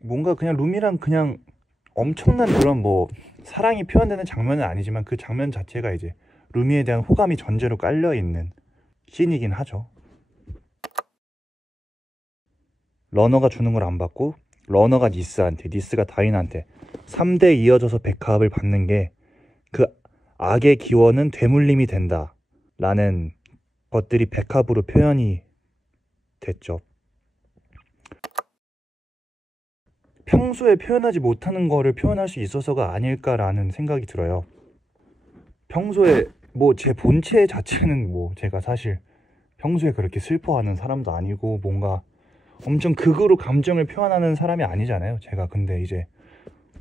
뭔가 그냥 루미랑 그냥 엄청난 그런 뭐 사랑이 표현되는 장면은 아니지만, 그 장면 자체가 이제 루미에 대한 호감이 전제로 깔려있는 씬이긴 하죠. 러너가 주는 걸 안 받고 러너가 니스한테, 니스가 다윈한테 3대 이어져서 백합을 받는 게 그 악의 기원은 되물림이 된다 라는 것들이 백합으로 표현이 됐죠. 평소에 표현하지 못하는 거를 표현할 수 있어서가 아닐까라는 생각이 들어요. 평소에 뭐 제 본체 자체는 뭐 제가 사실 평소에 그렇게 슬퍼하는 사람도 아니고 뭔가 엄청 극으로 감정을 표현하는 사람이 아니잖아요, 제가. 근데 이제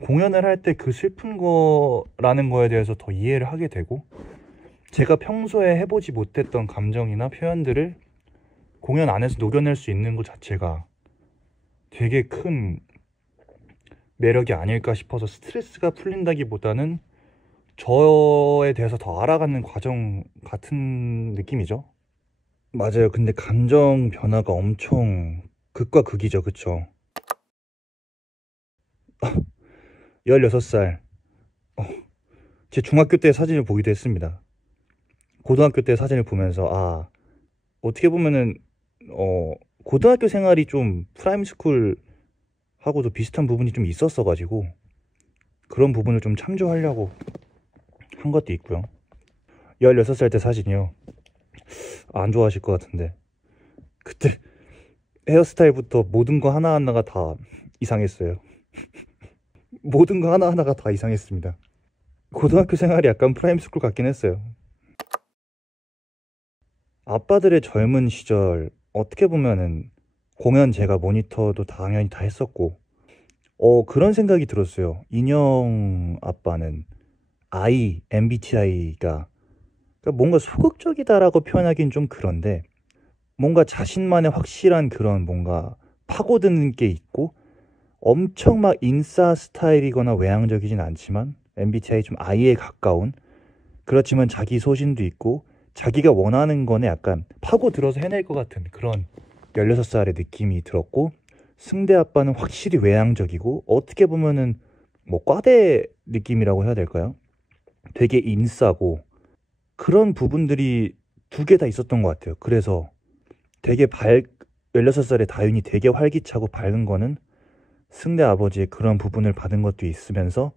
공연을 할 때 그 슬픈 거라는 거에 대해서 더 이해를 하게 되고, 제가 평소에 해보지 못했던 감정이나 표현들을 공연 안에서 녹여낼 수 있는 것 자체가 되게 큰 매력이 아닐까 싶어서 스트레스가 풀린다기보다는 저에 대해서 더 알아가는 과정 같은 느낌이죠. 맞아요. 근데 감정 변화가 엄청 극과 극이죠. 그쵸? 16살. 제 중학교 때 사진을 보기도 했습니다. 고등학교 때 사진을 보면서 어떻게 보면은 고등학교 생활이 좀 프라임스쿨 하고도 비슷한 부분이 좀 있었어 가지고 그런 부분을 좀 참조하려고 한 것도 있고요. 16살 때 사진이요. 안 좋아하실 것 같은데 그때 헤어스타일부터 모든 거 하나하나가 다 이상했어요. 모든 거 하나하나가 다 이상했습니다. 고등학교 생활이 약간 프라임스쿨 같긴 했어요. 아빠들의 젊은 시절 어떻게 보면은 공연 제가 모니터도 당연히 다 했었고 그런 생각이 들었어요. 인형 아빠는 MBTI가 뭔가 소극적이다라고 표현하기는 좀 그런데 뭔가 자신만의 확실한 그런 뭔가 파고드는 게 있고 엄청 막 인싸 스타일이거나 외향적이진 않지만 MBTI 좀 I에 가까운 그렇지만 자기 소신도 있고 자기가 원하는 거는 약간 파고들어서 해낼 것 같은 그런 16살의 느낌이 들었고 승대 아빠는 확실히 외향적이고 어떻게 보면은 뭐 과대 느낌이라고 해야 될까요? 되게 인싸고 그런 부분들이 두 개 다 있었던 것 같아요. 그래서 되게 16살의 다윤이 되게 활기차고 밝은 거는 승대 아버지의 그런 부분을 받은 것도 있으면서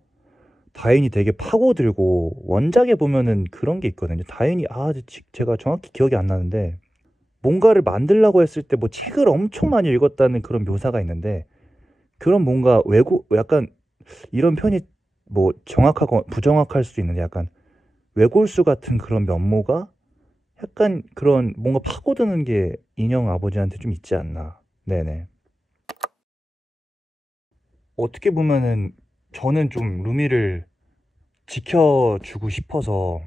다윤이 되게 파고들고 원작에 보면은 그런 게 있거든요. 다윤이 제가 정확히 기억이 안 나는데 뭔가를 만들려고 했을 때 뭐 책을 엄청 많이 읽었다는 그런 묘사가 있는데 그런 뭔가 약간 이런 편이 뭐 정확하고 부정확할 수도 있는데 약간 외골수 같은 그런 면모가 약간 그런 뭔가 파고드는 게 인형 아버지한테 좀 있지 않나. 네네. 어떻게 보면은 저는 좀 루미를 지켜주고 싶어서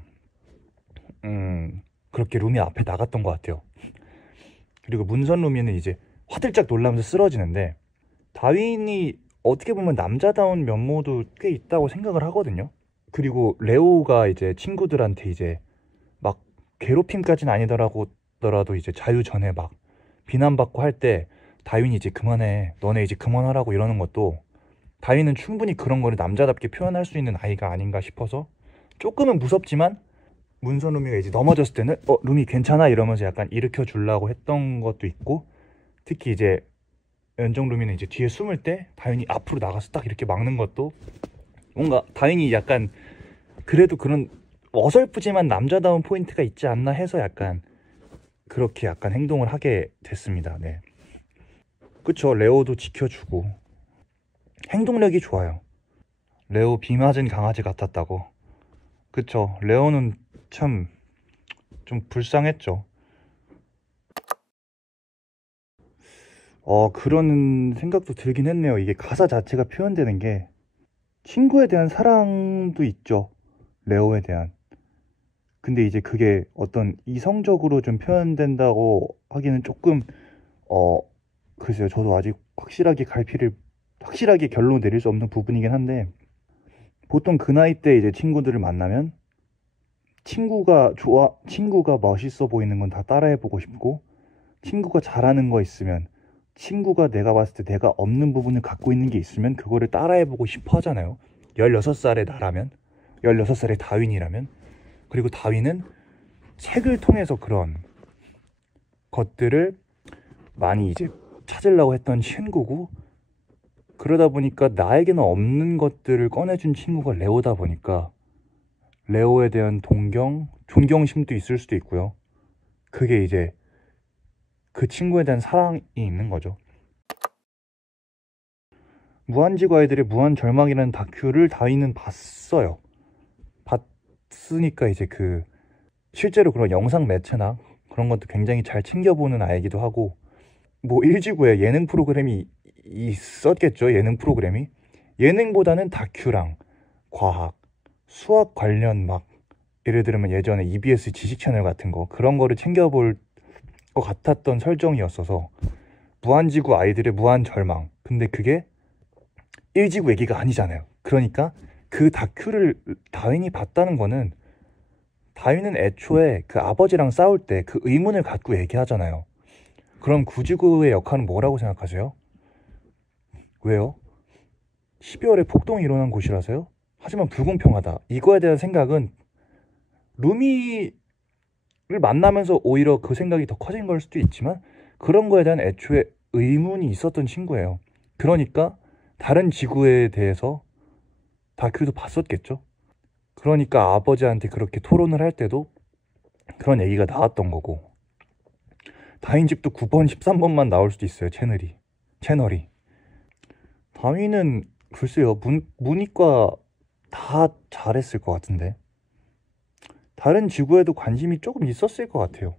그렇게 루미 앞에 나갔던 것 같아요. 그리고 문선 루미는 이제 화들짝 놀라면서 쓰러지는데 다윈이 어떻게 보면 남자다운 면모도 꽤 있다고 생각을 하거든요. 그리고 레오가 이제 친구들한테 이제 막 괴롭힘까지는 아니더라도 이제 자유 전에 막 비난받고 할 때 다윈이 이제 그만해 너네 이제 그만하라고 이러는 것도 다윈은 충분히 그런 거를 남자답게 표현할 수 있는 아이가 아닌가 싶어서 조금은 무섭지만 문선 루미가 이제 넘어졌을 때는 루미 괜찮아 이러면서 약간 일으켜 주려고 했던 것도 있고 특히 이제 연정 루미는 이제 뒤에 숨을 때 다윈이 앞으로 나가서 딱 이렇게 막는 것도 뭔가 다윈이 약간 그래도 그런 어설프지만 남자다운 포인트가 있지 않나 해서 약간 그렇게 약간 행동을 하게 됐습니다. 네. 그쵸. 레오도 지켜주고 행동력이 좋아요. 레오 비 맞은 강아지 같았다고. 그쵸. 레오는 참 좀 불쌍했죠. 그런 생각도 들긴 했네요. 이게 가사 자체가 표현되는 게 친구에 대한 사랑도 있죠. 레오에 대한. 근데 이제 그게 어떤 이성적으로 좀 표현된다고 하기는 조금 어 글쎄요. 저도 아직 확실하게 결론 내릴 수 없는 부분이긴 한데 보통 그 나이 때 이제 친구들을 만나면 친구가 멋있어 보이는 건 다 따라해보고 싶고 친구가 잘하는 거 있으면 친구가 내가 봤을 때 내가 없는 부분을 갖고 있는 게 있으면 그거를 따라해보고 싶어 하잖아요. 16살의 나라면 16살의 다윈이라면 그리고 다윈은 책을 통해서 그런 것들을 많이 이제 찾으려고 했던 친구고 그러다 보니까 나에게는 없는 것들을 꺼내준 친구가 레오다 보니까 레오에 대한 존경심도 있을 수도 있고요. 그게 이제 그 친구에 대한 사랑이 있는 거죠. 무한지과의들의 무한절망이라는 다큐를 다윈은 봤어요. 봤으니까 이제 실제로 그런 영상 매체나 그런 것도 굉장히 잘 챙겨보는 아이기도 하고 뭐 일지구에 예능 프로그램이 있었겠죠. 예능 프로그램이 예능보다는 다큐랑 과학, 수학 관련 막 예를 들면 예전에 EBS 지식 채널 같은 거 그런 거를 챙겨볼 것 같았던 설정이었어서 무한지구 아이들의 무한 절망. 근데 그게 1지구 얘기가 아니잖아요. 그러니까 그 다큐를 다윈이 봤다는 거는 다윈은 애초에 그 아버지랑 싸울 때 그 의문을 갖고 얘기하잖아요. 그럼 구지구의 역할은 뭐라고 생각하세요? 왜요? 12월에 폭동이 일어난 곳이라서요? 하지만 불공평하다. 이거에 대한 생각은 루미를 만나면서 오히려 그 생각이 더 커진 걸 수도 있지만 그런 거에 대한 애초에 의문이 있었던 친구예요. 그러니까 다른 지구에 대해서 다큐도 봤었겠죠. 그러니까 아버지한테 그렇게 토론을 할 때도 그런 얘기가 나왔던 거고 다윈집도 9번, 13번만 나올 수도 있어요. 채널이. 다윈은 글쎄요. 문이과 다 잘했을 것 같은데 다른 지구에도 관심이 조금 있었을 것 같아요.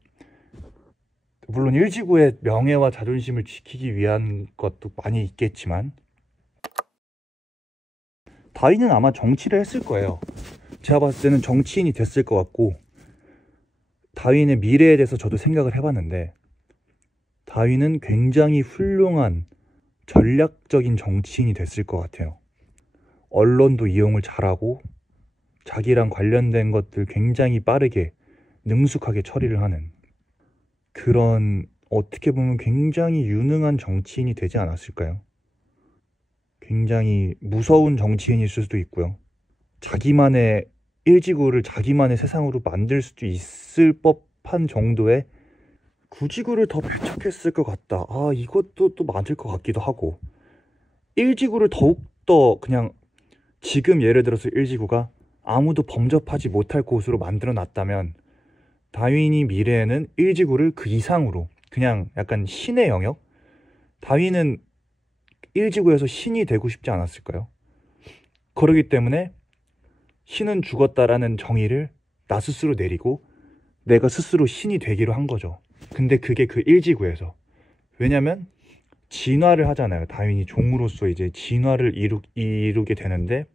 물론 1지구의 명예와 자존심을 지키기 위한 것도 많이 있겠지만 다윈은 아마 정치를 했을 거예요. 제가 봤을 때는 정치인이 됐을 것 같고 다윈의 미래에 대해서 저도 생각을 해봤는데 다윈은 굉장히 훌륭한 전략적인 정치인이 됐을 것 같아요. 언론도 이용을 잘하고 자기랑 관련된 것들 굉장히 빠르게 능숙하게 처리를 하는 그런 어떻게 보면 굉장히 유능한 정치인이 되지 않았을까요? 굉장히 무서운 정치인일 수도 있고요. 자기만의 1지구를 자기만의 세상으로 만들 수도 있을 법한 정도의 9지구를 더 배척했을 것 같다. 이것도 또 맞을 것 같기도 하고 1지구를 더욱더 그냥 지금 예를 들어서 1지구가 아무도 범접하지 못할 곳으로 만들어 놨다면 다윈이 미래에는 1지구를 그 이상으로 그냥 약간 신의 영역? 다윈은 1지구에서 신이 되고 싶지 않았을까요? 그러기 때문에 신은 죽었다라는 정의를 나 스스로 내리고 내가 스스로 신이 되기로 한 거죠. 근데 그게 그 1지구에서 왜냐면 진화를 하잖아요. 다윈이 종으로서 이제 진화를 이루게 되는데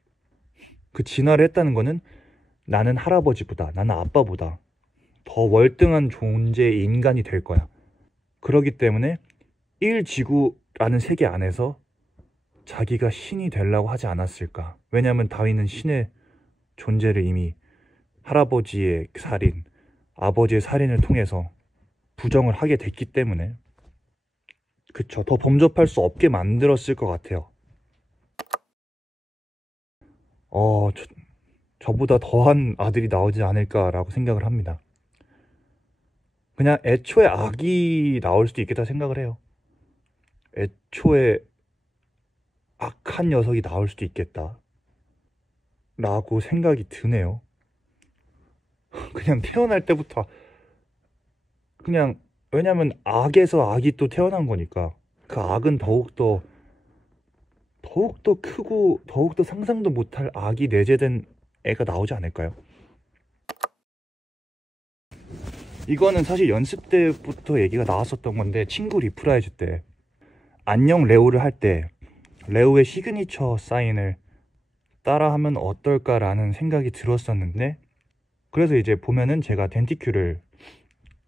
그 진화를 했다는 거는 나는 할아버지보다 나는 아빠보다 더 월등한 존재의 인간이 될 거야. 그러기 때문에 1지구라는 세계 안에서 자기가 신이 되려고 하지 않았을까. 왜냐하면 다윈은 신의 존재를 이미 할아버지의 살인, 아버지의 살인을 통해서 부정을 하게 됐기 때문에 그쵸, 더 범접할 수 없게 만들었을 것 같아요. 저보다 더한 아들이 나오지 않을까라고 생각을 합니다. 그냥 애초에 악이 나올 수도 있겠다 생각을 해요. 애초에 악한 녀석이 나올 수도 있겠다 라고 생각이 드네요. 그냥 태어날 때부터 그냥 왜냐면 악에서 악이 또 태어난 거니까 그 악은 더욱더 크고 더욱더 상상도 못할 악이 내재된 애가 나오지 않을까요? 이거는 사실 연습 때부터 얘기가 나왔었던 건데 친구 리프라이즈 때 안녕 레오를 할 때 레오의 시그니처 사인을 따라하면 어떨까라는 생각이 들었었는데 그래서 이제 보면은 제가 덴티큐를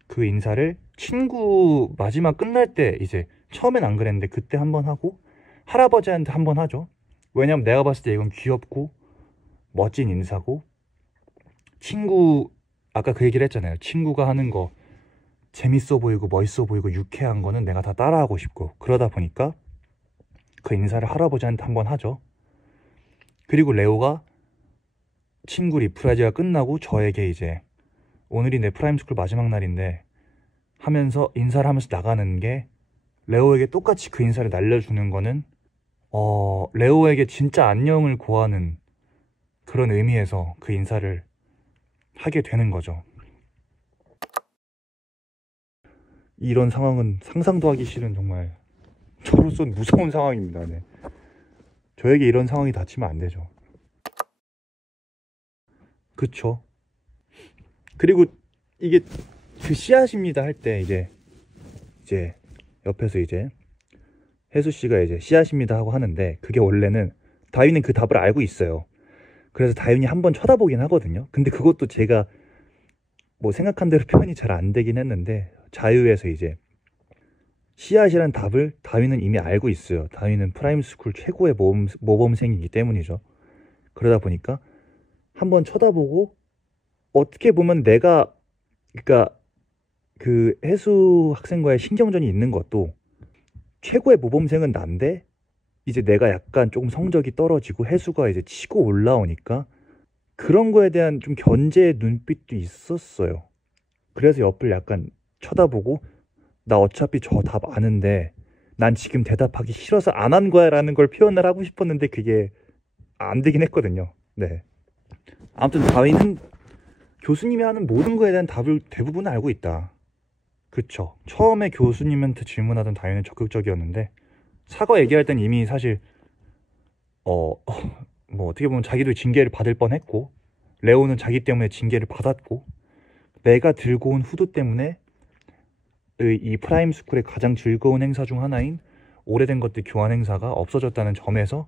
그 인사를 친구 마지막 끝날 때 이제 처음엔 안 그랬는데 그때 한번 하고 할아버지한테 한번 하죠. 왜냐면 내가 봤을 때 이건 귀엽고 멋진 인사고 친구 아까 그 얘기를 했잖아요. 친구가 하는 거 재밌어 보이고 멋있어 보이고 유쾌한 거는 내가 다 따라하고 싶고 그러다 보니까 그 인사를 할아버지한테 한번 하죠. 그리고 레오가 친구 리프라이즈가 끝나고 저에게 이제 오늘이 내 프라임스쿨 마지막 날인데 하면서 인사를 하면서 나가는 게 레오에게 똑같이 그 인사를 날려주는 거는 레오에게 진짜 안녕을 고하는 그런 의미에서 그 인사를 하게 되는 거죠. 이런 상황은 상상도 하기 싫은 정말 저로서는 무서운 상황입니다. 네. 저에게 이런 상황이 닥치면 안 되죠. 그쵸. 그리고 이게 그 씨앗입니다 할 때 이제 옆에서 이제 혜수씨가 이제 씨앗입니다 하고 하는데 그게 원래는 다윈은 그 답을 알고 있어요. 그래서 다윈이 한번 쳐다보긴 하거든요. 근데 그것도 제가 뭐 생각한 대로 표현이 잘 안 되긴 했는데 자유에서 이제 씨앗이란 답을 다윈은 이미 알고 있어요. 다윈은 프라임스쿨 최고의 모범생이기 때문이죠. 그러다 보니까 한번 쳐다보고 어떻게 보면 내가 그러니까 그 해수 학생과의 신경전이 있는 것도 최고의 모범생은 난데 이제 내가 약간 조금 성적이 떨어지고 해수가 이제 치고 올라오니까 그런 거에 대한 좀 견제의 눈빛도 있었어요. 그래서 옆을 약간 쳐다보고 나 어차피 저 답 아는데 난 지금 대답하기 싫어서 안 한 거야 라는 걸 표현을 하고 싶었는데 그게 안 되긴 했거든요. 네. 아무튼 다윈은 교수님이 하는 모든 거에 대한 답을 대부분 알고 있다. 그쵸. 처음에 교수님한테 질문하던 다윈은 적극적이었는데 사과 얘기할 땐 이미 사실 뭐 어떻게 보면 자기도 징계를 받을 뻔했고 레오는 자기 때문에 징계를 받았고 내가 들고 온 후드 때문에 이 프라임 스쿨의 가장 즐거운 행사 중 하나인 오래된 것들 교환 행사가 없어졌다는 점에서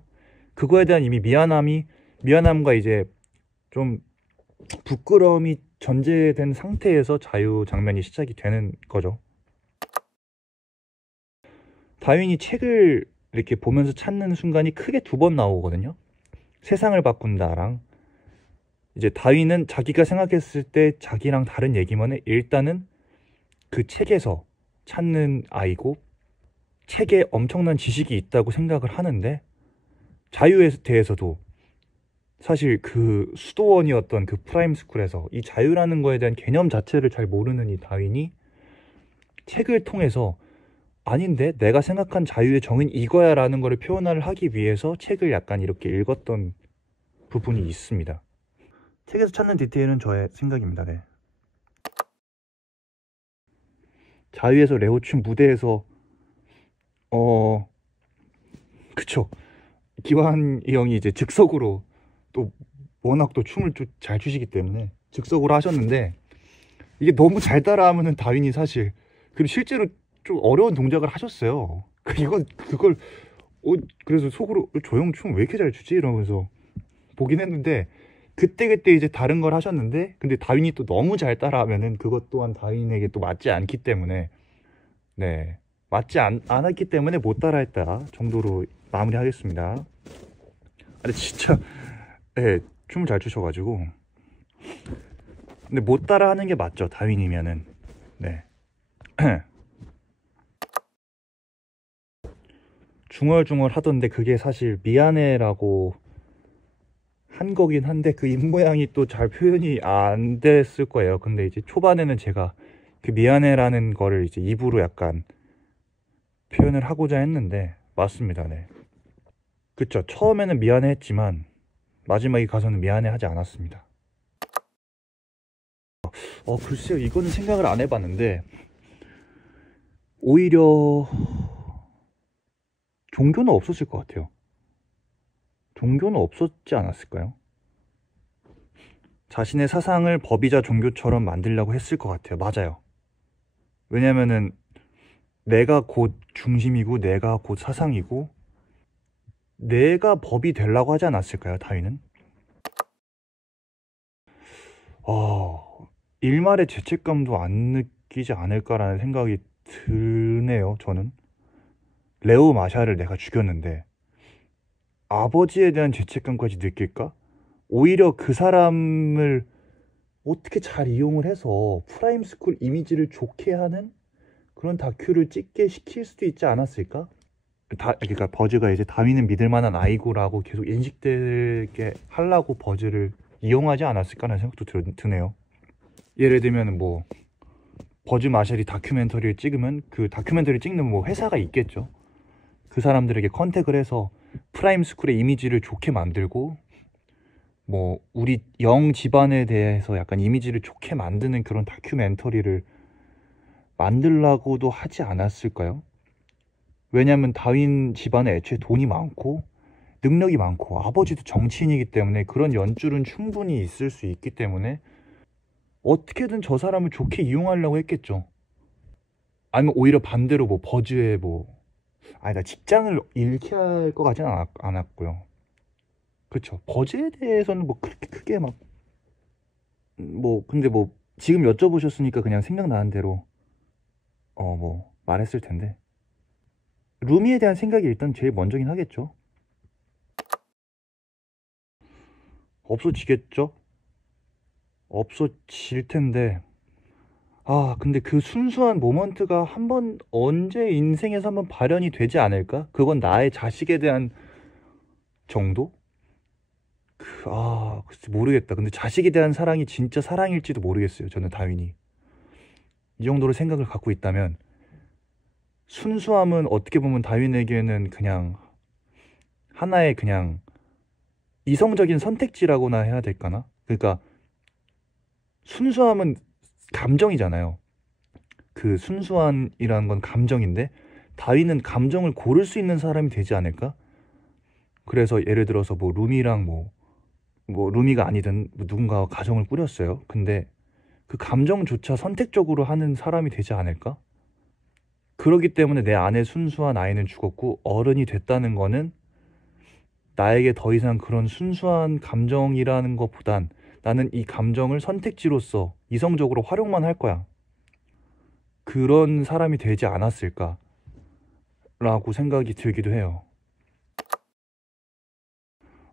그거에 대한 이미 미안함과 이제 좀 부끄러움이 전제된 상태에서 자유 장면이 시작이 되는 거죠. 다윈이 책을 이렇게 보면서 찾는 순간이 크게 두 번 나오거든요. 세상을 바꾼다랑 이제 다윈은 자기가 생각했을 때 자기랑 다른 얘기만 해. 일단은 그 책에서 찾는 아이고 책에 엄청난 지식이 있다고 생각을 하는데 자유에 대해서도 사실 그 수도원이었던 그 프라임 스쿨에서 이 자유라는 거에 대한 개념 자체를 잘 모르는 이 다윈이 책을 통해서 아닌데 내가 생각한 자유의 정의는 이거야 라는 거를 표현을 하기 위해서 책을 약간 이렇게 읽었던 부분이 있습니다. 책에서 찾는 디테일은 저의 생각입니다. 네. 자유에서 레오 춤 무대에서 그쵸. 기환이 형이 이제 즉석으로 또 워낙 또 춤을 좀 잘 추시기 때문에 즉석으로 하셨는데 이게 너무 잘 따라하면은 다윈이 사실 그리고 실제로 좀 어려운 동작을 하셨어요. 그걸 그래서 속으로 저 형 춤 왜 이렇게 잘 추지? 이러면서 보긴 했는데 그때 이제 다른 걸 하셨는데 근데 다윈이 또 너무 잘 따라하면은 그것 또한 다윈에게 또 맞지 않기 때문에 네 맞지 않았기 때문에 못 따라했다 정도로 마무리하겠습니다. 근데 진짜 네 춤을 잘 추셔가지고 근데 못 따라하는 게 맞죠 다윈이면은 네 중얼중얼 하던데 그게 사실 미안해라고 한 거긴 한데 그 입모양이 또 잘 표현이 안 됐을 거예요. 근데 이제 초반에는 제가 그 미안해라는 거를 이제 입으로 약간 표현을 하고자 했는데 맞습니다. 네. 그쵸. 처음에는 미안해 했지만 마지막에 가서는 미안해 하지 않았습니다. 글쎄요. 이거는 생각을 안 해봤는데 오히려 종교는 없었을 것 같아요. 종교는 없었지 않았을까요? 자신의 사상을 법이자 종교처럼 만들려고 했을 것 같아요. 맞아요. 왜냐면은 내가 곧 중심이고 내가 곧 사상이고 내가 법이 되려고 하지 않았을까요? 다윈은? 일말의 죄책감도 안 느끼지 않을까라는 생각이 드네요. 저는 레오 마샤를 내가 죽였는데 아버지에 대한 죄책감까지 느낄까? 오히려 그 사람을 어떻게 잘 이용을 해서 프라임스쿨 이미지를 좋게 하는 그런 다큐를 찍게 시킬 수도 있지 않았을까? 그러니까 버즈가 이제 다윈은 믿을 만한 아이고라고 계속 인식되게 하려고 버즈를 이용하지 않았을까라는 생각도 드네요. 예를 들면 뭐 버즈 마샬이 다큐멘터리를 찍으면 그 다큐멘터리 찍는 뭐 회사가 있겠죠. 그 사람들에게 컨택을 해서 프라임 스쿨의 이미지를 좋게 만들고 뭐 우리 영 집안에 대해서 약간 이미지를 좋게 만드는 그런 다큐멘터리를 만들라고도 하지 않았을까요? 왜냐하면 다윈 집안에 애초에 돈이 많고 능력이 많고 아버지도 정치인이기 때문에 그런 연줄은 충분히 있을 수 있기 때문에 어떻게든 저 사람을 좋게 이용하려고 했겠죠. 아니면 오히려 반대로 뭐 버즈의 나 직장을 잃게 할 것 같지는 않았고요. 그쵸. 버즈에 대해서는 뭐 그렇게 크게 근데 지금 여쭤보셨으니까 그냥 생각나는 대로 뭐 말했을 텐데 루미에 대한 생각이 일단 제일 먼저긴 하겠죠. 없어지겠죠? 없어질 텐데 근데 그 순수한 모먼트가 한번 언제 인생에서 한번 발현이 되지 않을까? 그건 나의 자식에 대한 정도? 글쎄 모르겠다. 근데 자식에 대한 사랑이 진짜 사랑일지도 모르겠어요. 저는 다윈이 이 정도로 생각을 갖고 있다면 순수함은 어떻게 보면 다윈에게는 그냥 하나의 그냥 이성적인 선택지라고나 해야 될까나? 그러니까 순수함은 감정이잖아요. 그 순수함이라는 건 감정인데 다윈은 감정을 고를 수 있는 사람이 되지 않을까? 그래서 예를 들어서 뭐 루미랑 뭐 루미가 아니든 누군가와 가정을 꾸렸어요. 근데 그 감정조차 선택적으로 하는 사람이 되지 않을까? 그렇기 때문에 내 안에 순수한 아이는 죽었고 어른이 됐다는 거는 나에게 더 이상 그런 순수한 감정이라는 것보단 나는 이 감정을 선택지로서 이성적으로 활용만 할 거야. 그런 사람이 되지 않았을까? 라고 생각이 들기도 해요.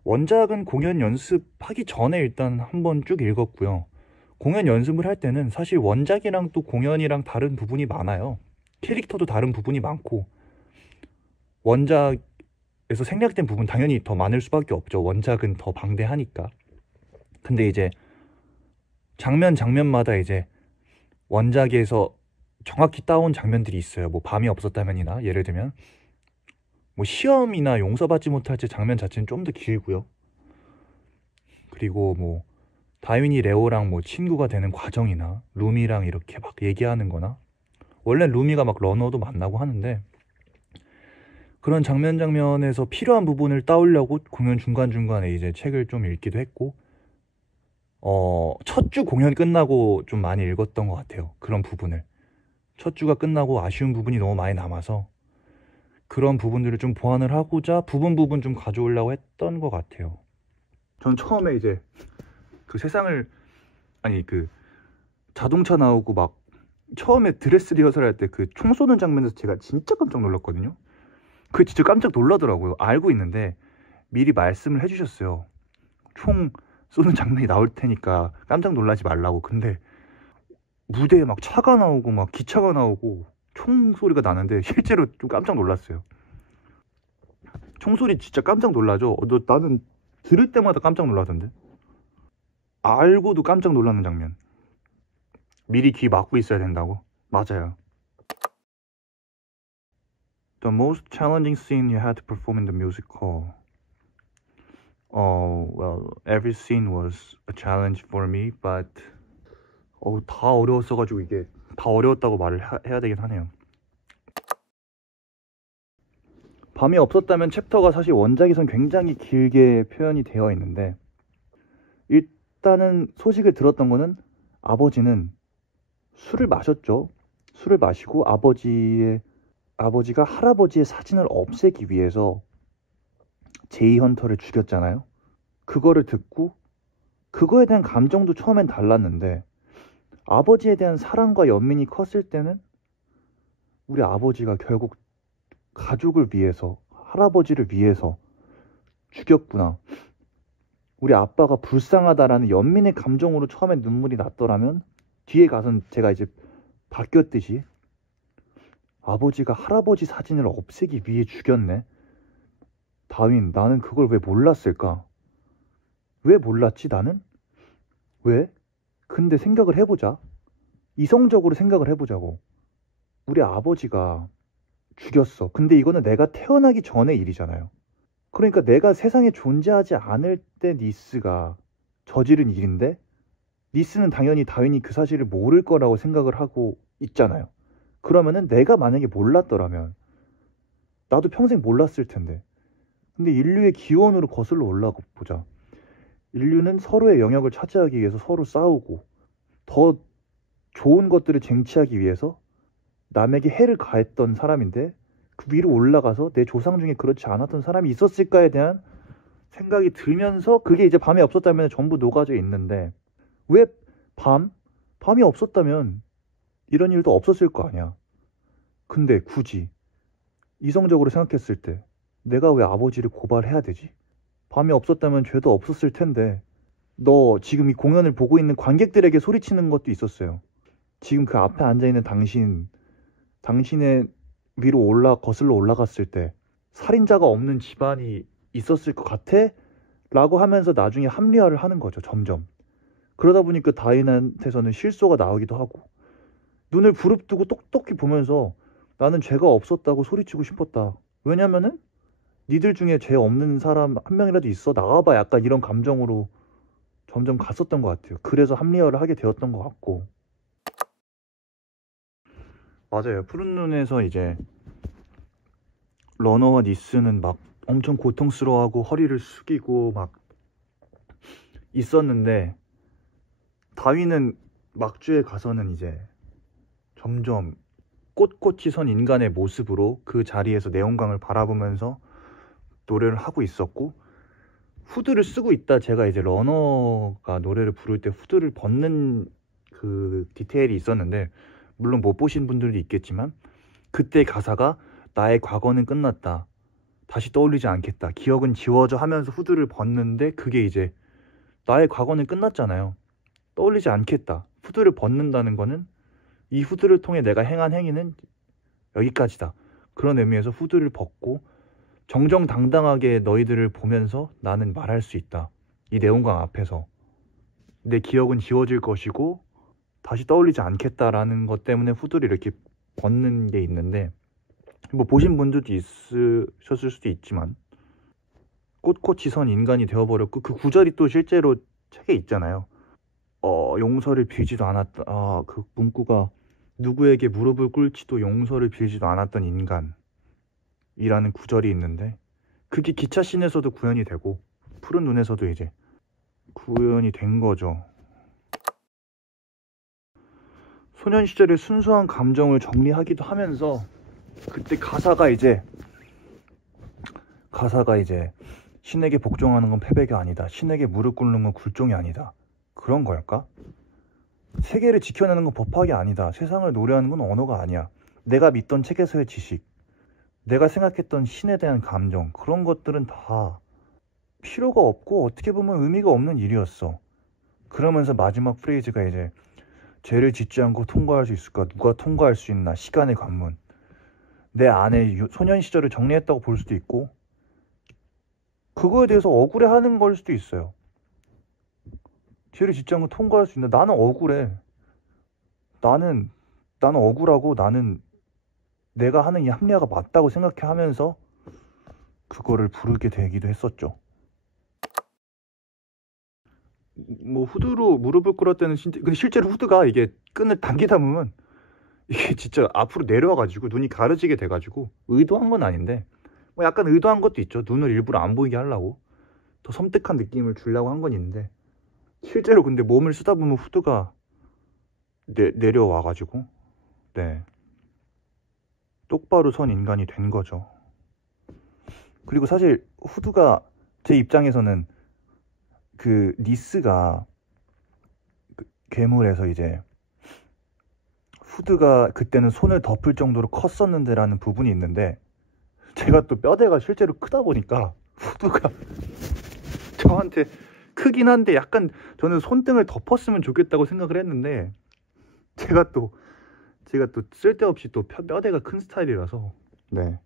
원작은 공연 연습하기 전에 일단 한번 쭉 읽었고요. 공연 연습을 할 때는 사실 원작이랑 또 공연이랑 다른 부분이 많아요. 캐릭터도 다른 부분이 많고 원작에서 생략된 부분 당연히 더 많을 수밖에 없죠. 원작은 더 방대하니까. 근데 이제 장면마다 이제 원작에서 정확히 따온 장면들이 있어요. 뭐 밤이 없었다면이나 예를 들면 뭐 시험이나 용서받지 못할 때 장면 자체는 좀 더 길고요. 그리고 뭐 다윈이 레오랑 뭐 친구가 되는 과정이나 루미랑 이렇게 막 얘기하는 거나 원래 루미가 막 러너도 만나고 하는데 그런 장면에서 필요한 부분을 따오려고 공연 중간중간에 이제 책을 좀 읽기도 했고 첫 주 공연 끝나고 좀 많이 읽었던 것 같아요. 그런 부분을 첫 주가 끝나고 아쉬운 부분이 너무 많이 남아서 그런 부분들을 좀 보완을 하고자 부분 좀 가져오려고 했던 것 같아요. 전 처음에 이제 그 세상을 그 자동차 나오고 막 처음에 드레스 리허설 할 때 그 총 쏘는 장면에서 제가 진짜 깜짝 놀랐거든요. 그게 진짜 깜짝 놀라더라고요. 알고 있는데 미리 말씀을 해주셨어요. 총 쏘는 장면이 나올 테니까 깜짝 놀라지 말라고. 근데 무대에 막 차가 나오고 막 기차가 나오고 총소리가 나는데 실제로 좀 깜짝 놀랐어요. 총소리 진짜 깜짝 놀라죠. 나는 들을 때마다 깜짝 놀라던데. 알고도 깜짝 놀라는 장면. 미리 귀 막고 있어야 된다고. 맞아요. The most challenging scene you had to perform in the musical. Well, every scene was a challenge for me, but 다 어려웠어가지고 이게 다 어려웠다고 말을 해야 되긴 하네요. 밤이 없었다면 챕터가 사실 원작에선 굉장히 길게 표현이 되어 있는데 일단은 소식을 들었던 거는 아버지는 술을 마셨죠. 술을 마시고 아버지가 할아버지의 사진을 없애기 위해서 제이 헌터를 죽였잖아요. 그거를 듣고 그거에 대한 감정도 처음엔 달랐는데 아버지에 대한 사랑과 연민이 컸을 때는 우리 아버지가 결국 가족을 위해서 할아버지를 위해서 죽였구나. 우리 아빠가 불쌍하다라는 연민의 감정으로 처음엔 눈물이 났더라면 뒤에 가서는 제가 이제 바뀌었듯이 아버지가 할아버지 사진을 없애기 위해 죽였네. 다윈, 나는 그걸 왜 몰랐을까? 왜 몰랐지 나는? 왜? 근데 생각을 해보자. 이성적으로 생각을 해보자고. 우리 아버지가 죽였어. 근데 이거는 내가 태어나기 전의 일이잖아요. 그러니까 내가 세상에 존재하지 않을 때 니스가 저지른 일인데 니스는 당연히 다윈이 그 사실을 모를 거라고 생각을 하고 있잖아요. 그러면은 내가 만약에 몰랐더라면 나도 평생 몰랐을 텐데. 근데 인류의 기원으로 거슬러 올라가 보자. 인류는 서로의 영역을 차지하기 위해서 서로 싸우고 더 좋은 것들을 쟁취하기 위해서 남에게 해를 가했던 사람인데 그 위로 올라가서 내 조상 중에 그렇지 않았던 사람이 있었을까에 대한 생각이 들면서 그게 이제 밤이 없었다면 전부 녹아져 있는데 왜 밤이 없었다면 이런 일도 없었을 거 아니야. 근데 굳이 이성적으로 생각했을 때 내가 왜 아버지를 고발해야 되지? 밤이 없었다면 죄도 없었을 텐데 너 지금 이 공연을 보고 있는 관객들에게 소리치는 것도 있었어요. 지금 그 앞에 앉아있는 당신의 위로 거슬러 올라갔을 때 살인자가 없는 집안이 있었을 것 같아? 라고 하면서 나중에 합리화를 하는 거죠, 점점. 그러다 보니까 다인한테서는 실소가 나오기도 하고 눈을 부릅뜨고 똑똑히 보면서 나는 죄가 없었다고 소리치고 싶었다. 왜냐면은 니들 중에 죄 없는 사람 한 명이라도 있어? 나와봐. 약간 이런 감정으로 점점 갔었던 것 같아요. 그래서 합리화를 하게 되었던 것 같고. 맞아요. 푸른 눈에서 이제 러너와 니스는 막 엄청 고통스러워하고 허리를 숙이고 막 있었는데 다윈은 막주에 가서는 이제 점점 꼿꼿이 선 인간의 모습으로 그 자리에서 네온강을 바라보면서 노래를 하고 있었고 후드를 쓰고 있다. 제가 이제 러너가 노래를 부를 때 후드를 벗는 그 디테일이 있었는데 물론 못 보신 분들도 있겠지만 그때 가사가 나의 과거는 끝났다. 다시 떠올리지 않겠다. 기억은 지워져 하면서 후드를 벗는데 그게 이제 나의 과거는 끝났잖아요. 떠올리지 않겠다. 후드를 벗는다는 거는 이 후드를 통해 내가 행한 행위는 여기까지다. 그런 의미에서 후드를 벗고 정정당당하게 너희들을 보면서 나는 말할 수 있다. 이 네온강 앞에서 내 기억은 지워질 것이고 다시 떠올리지 않겠다라는 것 때문에 후드를 이렇게 벗는 게 있는데 뭐 보신 분들도 있으셨을 수도 있지만 꼿꼿이 선 인간이 되어버렸고 그 구절이 또 실제로 책에 있잖아요. 용서를 빌지도 않았다. 그 문구가 누구에게 무릎을 꿇지도 용서를 빌지도 않았던 인간이라는 구절이 있는데 그게 기차씬에서도 구현이 되고 푸른 눈에서도 이제 구현이 된 거죠. 소년 시절의 순수한 감정을 정리하기도 하면서 그때 가사가 이제 신에게 복종하는 건 패배가 아니다. 신에게 무릎 꿇는 건 굴종이 아니다. 그런 걸까? 세계를 지켜내는 건 법학이 아니다. 세상을 노래하는 건 언어가 아니야. 내가 믿던 책에서의 지식, 내가 생각했던 신에 대한 감정, 그런 것들은 다 필요가 없고 어떻게 보면 의미가 없는 일이었어. 그러면서 마지막 프레이즈가 이제 죄를 짓지 않고 통과할 수 있을까? 누가 통과할 수 있나? 시간의 관문. 내 안에 소년 시절을 정리했다고 볼 수도 있고 그거에 대해서 억울해하는 걸 수도 있어요. 죄를 짓지 않고 통과할 수 있나? 나는 억울해. 나는 억울하고 나는 내가 하는 이 합리화가 맞다고 생각해 하면서 그거를 부르게 되기도 했었죠. 뭐 후드로 무릎을 꿇었다는 근데 실제로 후드가 이게 끈을 당기다 보면 이게 진짜 앞으로 내려와가지고 눈이 가려지게 돼가지고 의도한 건 아닌데 뭐 약간 의도한 것도 있죠. 눈을 일부러 안 보이게 하려고 더 섬뜩한 느낌을 주려고 한 건 있는데 실제로 근데 몸을 쓰다 보면 후드가 내려와가지고 네 똑바로 선 인간이 된 거죠. 그리고 사실 후드가 제 입장에서는 그 니스가 그 괴물에서 이제 후드가 그때는 손을 덮을 정도로 컸었는데 라는 부분이 있는데 제가 또 뼈대가 실제로 크다 보니까 후드가 저한테 크긴 한데 약간 저는 손등을 덮었으면 좋겠다고 생각을 했는데 제가 또 쓸데없이 또 뼈대가 큰 스타일이라서 네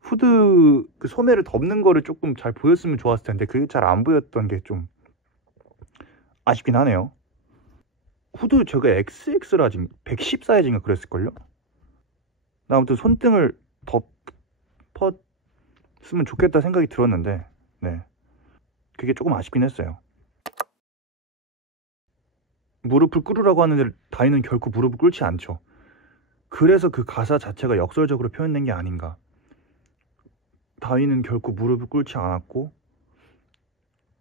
후드 그 소매를 덮는 거를 조금 잘 보였으면 좋았을 텐데 그게 잘 안 보였던 게 좀 아쉽긴 하네요. 후드 제가 XX 라지 110 사이즈인가 그랬을걸요? 아무튼 손등을 덮었으면 좋겠다 생각이 들었는데 네 그게 조금 아쉽긴 했어요. 무릎을 꿇으라고 하는데 다이는 결코 무릎을 꿇지 않죠. 그래서 그 가사 자체가 역설적으로 표현된 게 아닌가. 다이는 결코 무릎을 꿇지 않았고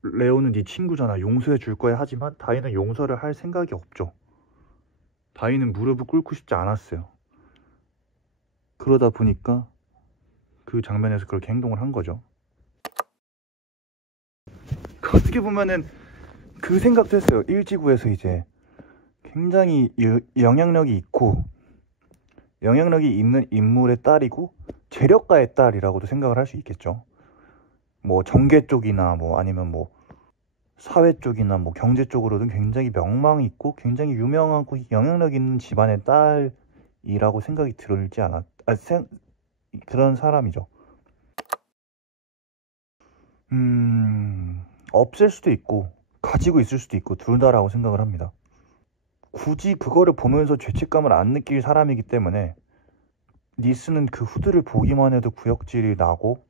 레오는 네 친구잖아. 용서해 줄 거야. 하지만 다이는 용서를 할 생각이 없죠. 다이는 무릎을 꿇고 싶지 않았어요. 그러다 보니까 그 장면에서 그렇게 행동을 한 거죠. 어떻게 보면은 그 생각도 했어요. 일지구에서 이제 굉장히 영향력이 있고 영향력이 있는 인물의 딸이고 재력가의 딸이라고도 생각을 할 수 있겠죠. 뭐 정계 쪽이나 뭐 아니면 뭐 사회 쪽이나 뭐 경제 쪽으로는 굉장히 명망 있고 굉장히 유명하고 영향력 있는 집안의 딸이라고 생각이 들지 않았 그런 사람이죠. 없을 수도 있고 가지고 있을 수도 있고 둘 다라고 생각을 합니다. 굳이 그거를 보면서 죄책감을 안 느낄 사람이기 때문에 니스는 그 후드를 보기만 해도 구역질이 나고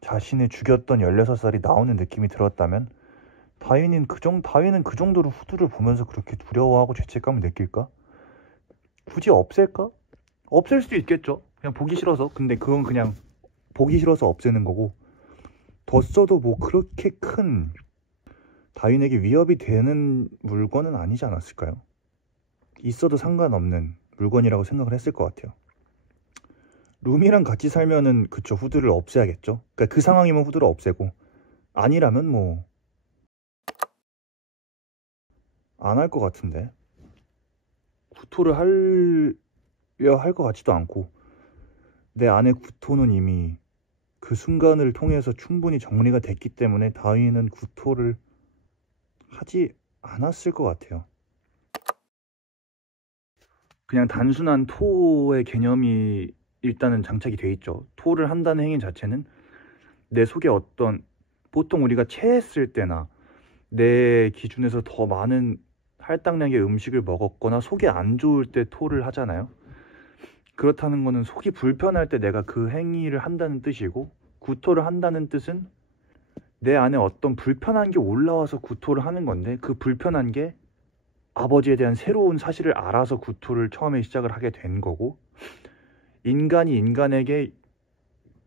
자신을 죽였던 16살이 나오는 느낌이 들었다면 다윈은 그 정도로 후드를 보면서 그렇게 두려워하고 죄책감을 느낄까? 굳이 없앨까? 없앨 수도 있겠죠. 그냥 보기 싫어서. 근데 그건 그냥 보기 싫어서 없애는 거고, 더 써도 뭐 그렇게 큰 다윈에게 위협이 되는 물건은 아니지 않았을까요? 있어도 상관없는 물건이라고 생각을 했을 것 같아요. 룸이랑 같이 살면은 그쵸, 후드를 없애야겠죠. 그러니까 그 상황이면 후드를 없애고, 아니라면 뭐 안 할 것 같은데, 구토를 하려 할 것 같지도 않고, 내 안의 구토는 이미 그 순간을 통해서 충분히 정리가 됐기 때문에 다윈은 구토를 하지 않았을 것 같아요. 그냥 단순한 토의 개념이 일단은 장착이 돼 있죠. 토를 한다는 행위 자체는 내 속에 어떤, 보통 우리가 체했을 때나 내 기준에서 더 많은 할당량의 음식을 먹었거나 속이 안 좋을 때 토를 하잖아요. 그렇다는 거는 속이 불편할 때 내가 그 행위를 한다는 뜻이고, 구토를 한다는 뜻은 내 안에 어떤 불편한 게 올라와서 구토를 하는 건데, 그 불편한 게 아버지에 대한 새로운 사실을 알아서 구토를 처음에 시작을 하게 된 거고, 인간이 인간에게,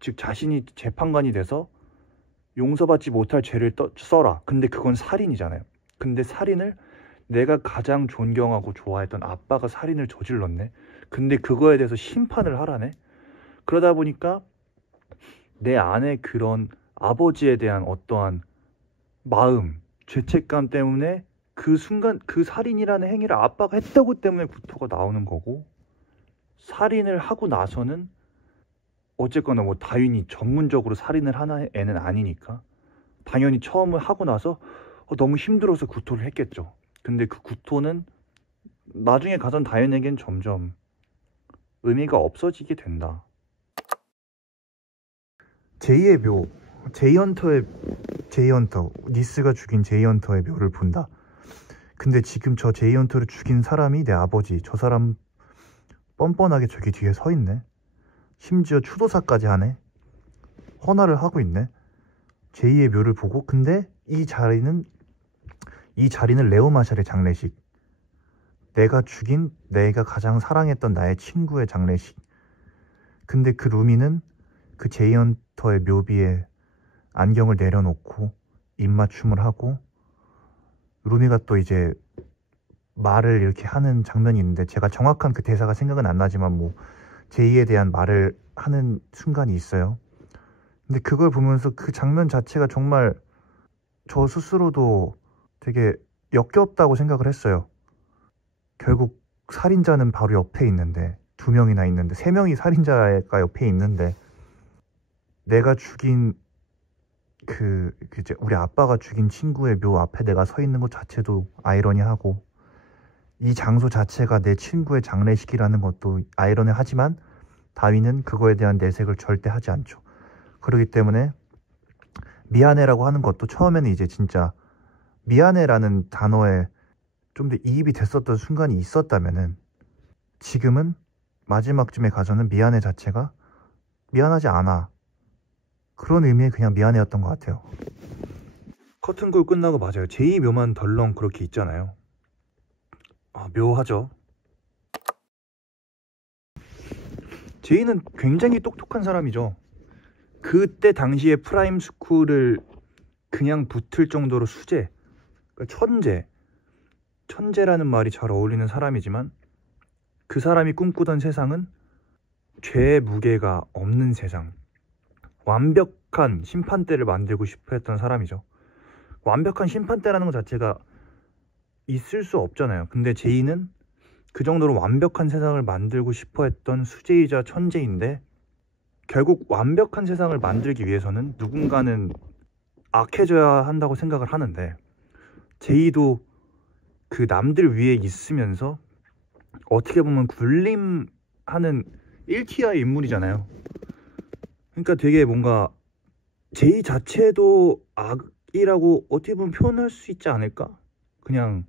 즉 자신이 재판관이 돼서 용서받지 못할 죄를 써라. 근데 그건 살인이잖아요. 근데 살인을 내가 가장 존경하고 좋아했던 아빠가 살인을 저질렀네. 근데 그거에 대해서 심판을 하라네. 그러다 보니까 내 안에 그런 아버지에 대한 어떠한 마음, 죄책감 때문에 그 순간 그 살인이라는 행위를 아빠가 했다고 때문에 구토가 나오는 거고, 살인을 하고 나서는 어쨌거나 뭐 다윈이 전문적으로 살인을 하는 애는 아니니까 당연히 처음을 하고 나서 너무 힘들어서 구토를 했겠죠. 근데 그 구토는 나중에 가선 다윈에겐 점점 의미가 없어지게 된다. 제이의 묘, 제이헌터, 니스가 죽인 제이헌터의 묘를 본다. 근데 지금 저 제이헌터를 죽인 사람이 내 아버지. 저 사람 뻔뻔하게 저기 뒤에 서 있네. 심지어 추도사까지 하네. 헌화를 하고 있네. 제이의 묘를 보고. 근데 이 자리는 레오 마샬의 장례식. 내가 가장 사랑했던 나의 친구의 장례식. 근데 그 루미는 그 제이헌터의 묘비에 안경을 내려놓고 입맞춤을 하고, 루미가 또 이제 말을 이렇게 하는 장면이 있는데, 제가 정확한 그 대사가 생각은 안 나지만 뭐 제이에 대한 말을 하는 순간이 있어요. 근데 그걸 보면서 그 장면 자체가 정말 저 스스로도 되게 역겹다고 생각을 했어요. 결국 살인자는 바로 옆에 있는데, 2명이나 있는데, 3명이 살인자가 옆에 있는데, 내가 죽인 우리 아빠가 죽인 친구의 묘 앞에 내가 서 있는 것 자체도 아이러니하고, 이 장소 자체가 내 친구의 장례식이라는 것도 아이러니하지만 다윈은 그거에 대한 내색을 절대 하지 않죠. 그렇기 때문에 미안해라고 하는 것도 처음에는 이제 진짜 미안해라는 단어에 좀 더 이입이 됐었던 순간이 있었다면은, 지금은 마지막쯤에 가서는 미안해 자체가 미안하지 않아, 그런 의미의 그냥 미안해였던 것 같아요. 커튼콜 끝나고 맞아요. 제이 묘만 덜렁 그렇게 있잖아요. 묘하죠. 제이는 굉장히 똑똑한 사람이죠. 그때 당시에 프라임 스쿨을 그냥 붙을 정도로 수재, 그러니까 천재라는 말이 잘 어울리는 사람이지만, 그 사람이 꿈꾸던 세상은 죄의 무게가 없는 세상, 완벽한 심판대를 만들고 싶어 했던 사람이죠. 완벽한 심판대라는 것 자체가 있을 수 없잖아요. 근데 제이는 그 정도로 완벽한 세상을 만들고 싶어 했던 수재이자 천재인데, 결국 완벽한 세상을 만들기 위해서는 누군가는 악해져야 한다고 생각을 하는데, 제이도 그 남들 위에 있으면서 어떻게 보면 군림하는 1티어의 인물이잖아요. 그러니까 되게 뭔가 제이 자체도 악이라고 어떻게 보면 표현할 수 있지 않을까? 그냥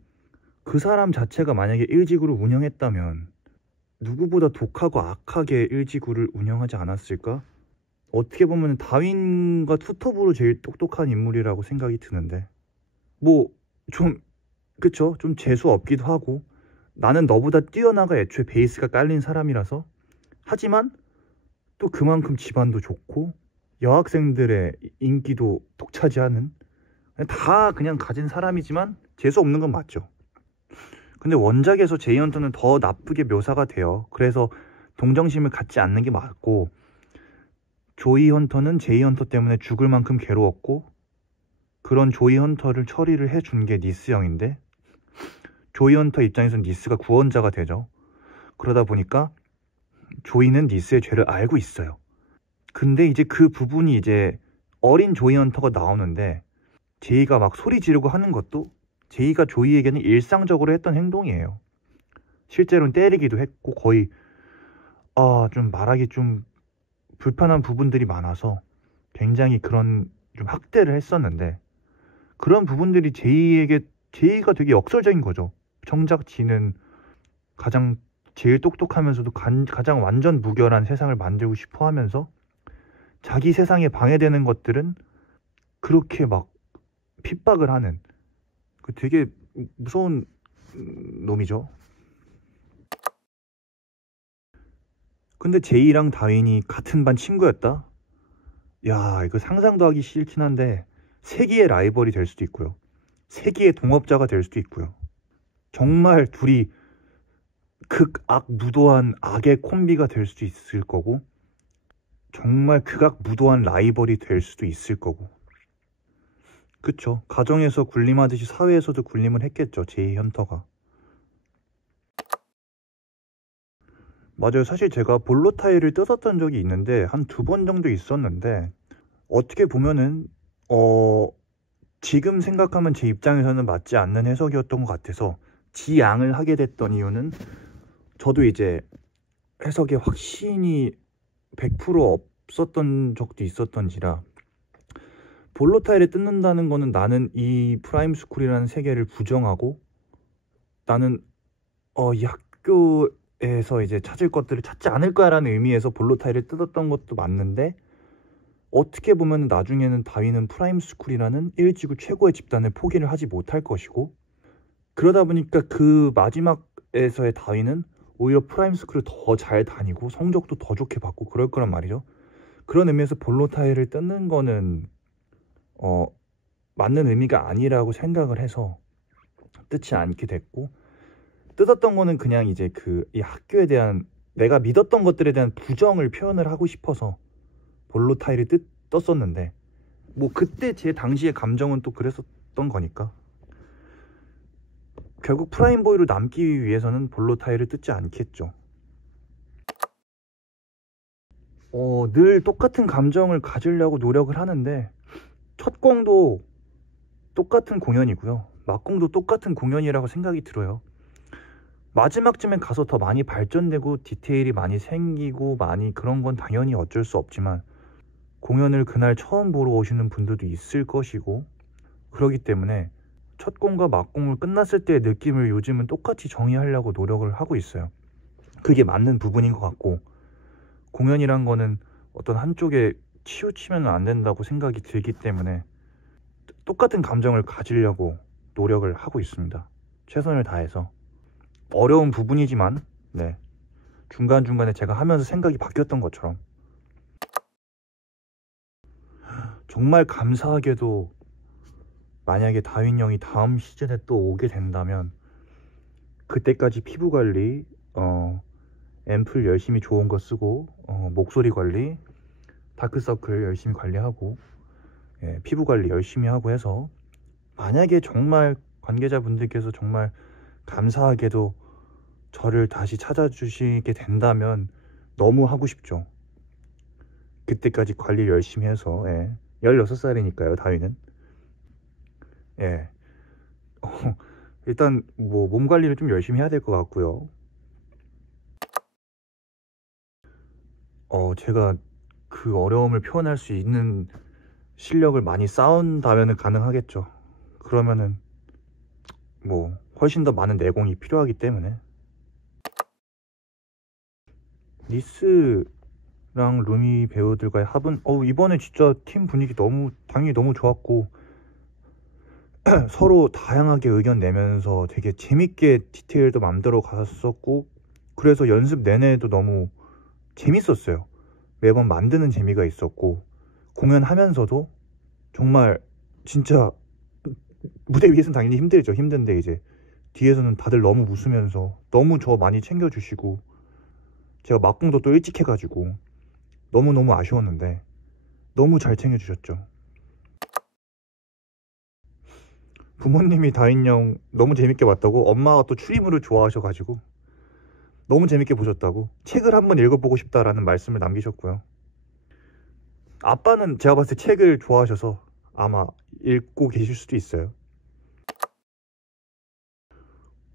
그 사람 자체가 만약에 일지구를 운영했다면 누구보다 독하고 악하게 일지구를 운영하지 않았을까? 어떻게 보면 다윈과 투톱으로 제일 똑똑한 인물이라고 생각이 드는데, 뭐 좀 그쵸? 좀 재수 없기도 하고, 나는 너보다 뛰어나가 애초에 베이스가 깔린 사람이라서. 하지만 또 그만큼 집안도 좋고 여학생들의 인기도 독차지하는, 다 그냥 가진 사람이지만 재수 없는 건 맞죠. 근데 원작에서 제이 헌터는 더 나쁘게 묘사가 돼요. 그래서 동정심을 갖지 않는 게 맞고, 조이 헌터는 제이 헌터 때문에 죽을 만큼 괴로웠고, 그런 조이 헌터를 처리를 해준 게 니스 형인데, 조이 헌터 입장에선 니스가 구원자가 되죠. 그러다 보니까 조이는 니스의 죄를 알고 있어요. 근데 이제 그 부분이 이제 어린 조이 헌터가 나오는데, 제이가 막 소리 지르고 하는 것도 제이가 조이에게는 일상적으로 했던 행동이에요. 실제로는 때리기도 했고, 거의 좀 말하기 좀 불편한 부분들이 많아서 굉장히 그런 좀 학대를 했었는데, 그런 부분들이 제이가 되게 역설적인 거죠. 정작 지는 가장 제일 똑똑하면서도 가장 완전 무결한 세상을 만들고 싶어 하면서 자기 세상에 방해되는 것들은 그렇게 막 핍박을 하는, 그 되게 무서운 놈이죠. 근데 제이랑 다윈이 같은 반 친구였다? 야, 이거 상상도 하기 싫긴 한데 세기의 라이벌이 될 수도 있고요, 세기의 동업자가 될 수도 있고요. 정말 둘이 극악 무도한 악의 콤비가 될 수도 있을 거고, 정말 극악 무도한 라이벌이 될 수도 있을 거고. 그쵸, 가정에서 군림하듯이 사회에서도 군림을 했겠죠, 제이 헌터가. 맞아요. 사실 제가 볼로 타일을 뜯었던 적이 있는데 한 2번 정도 있었는데, 어떻게 보면은 지금 생각하면 제 입장에서는 맞지 않는 해석이었던 것 같아서 지양을 하게 됐던 이유는, 저도 이제 해석에 확신이 100% 없었던 적도 있었던지라, 볼로 타일을 뜯는다는 거는 나는 이 프라임 스쿨이라는 세계를 부정하고, 나는 이 학교에서 이제 찾을 것들을 찾지 않을 거야라는 의미에서 볼로 타일을 뜯었던 것도 맞는데, 어떻게 보면 나중에는 다윈은 프라임 스쿨이라는 일지구 최고의 집단을 포기를 하지 못할 것이고, 그러다 보니까 그 마지막에서의 다윈은 오히려 프라임 스쿨을 더 잘 다니고 성적도 더 좋게 받고 그럴 거란 말이죠. 그런 의미에서 볼로 타일을 뜯는 거는 맞는 의미가 아니라고 생각을 해서 뜯지 않게 됐고, 뜯었던 거는 그냥 이제 이 학교에 대한, 내가 믿었던 것들에 대한 부정을 표현을 하고 싶어서 볼로 타일을 떴었는데, 뭐 그때 제 당시의 감정은 또 그랬었던 거니까, 결국 프라임보이로 남기 위해서는 볼로 타일을 뜯지 않겠죠. 늘 똑같은 감정을 가지려고 노력을 하는데, 첫 공도 똑같은 공연이고요, 막공도 똑같은 공연이라고 생각이 들어요. 마지막쯤에 가서 더 많이 발전되고 디테일이 많이 생기고 많이 그런 건 당연히 어쩔 수 없지만, 공연을 그날 처음 보러 오시는 분들도 있을 것이고, 그렇기 때문에 첫 공과 막공을 끝났을 때의 느낌을 요즘은 똑같이 정의하려고 노력을 하고 있어요. 그게 맞는 부분인 것 같고, 공연이란 거는 어떤 한쪽에 치우치면 안 된다고 생각이 들기 때문에 똑같은 감정을 가지려고 노력을 하고 있습니다. 최선을 다해서. 어려운 부분이지만 네, 중간중간에 제가 하면서 생각이 바뀌었던 것처럼. 정말 감사하게도 만약에 다윈 형이 다음 시즌에 또 오게 된다면, 그때까지 피부 관리, 앰플 열심히 좋은 거 쓰고, 목소리 관리, 다크서클 열심히 관리하고, 피부 관리 열심히 하고 해서, 만약에 정말 관계자분들께서 정말 감사하게도 저를 다시 찾아주시게 된다면 너무 하고 싶죠. 그때까지 관리를 열심히 해서. 16살이니까요 다위는. 예. 일단 뭐 몸 관리를 좀 열심히 해야 될 것 같고요. 제가 그 어려움을 표현할 수 있는 실력을 많이 쌓은다면 가능하겠죠. 그러면은 뭐 훨씬 더 많은 내공이 필요하기 때문에. 니스랑 루미 배우들과의 합은 이번에 진짜 팀 분위기 당연히 너무 좋았고 서로 다양하게 의견 내면서 되게 재밌게 디테일도 맘대로 갔었고, 그래서 연습 내내도 너무 재밌었어요. 매번 만드는 재미가 있었고, 공연하면서도 정말 진짜 무대 위에서는 당연히 힘들죠. 힘든데 이제 뒤에서는 다들 너무 웃으면서 너무 저 많이 챙겨주시고, 제가 막공도 또 일찍 해가지고 너무너무 아쉬웠는데 너무 잘 챙겨주셨죠. 부모님이 다인형 너무 재밌게 봤다고, 엄마가 또 추리물을 좋아하셔가지고 너무 재밌게 보셨다고, 책을 한번 읽어보고 싶다라는 말씀을 남기셨고요. 아빠는 제가 봤을 때 책을 좋아하셔서 아마 읽고 계실 수도 있어요.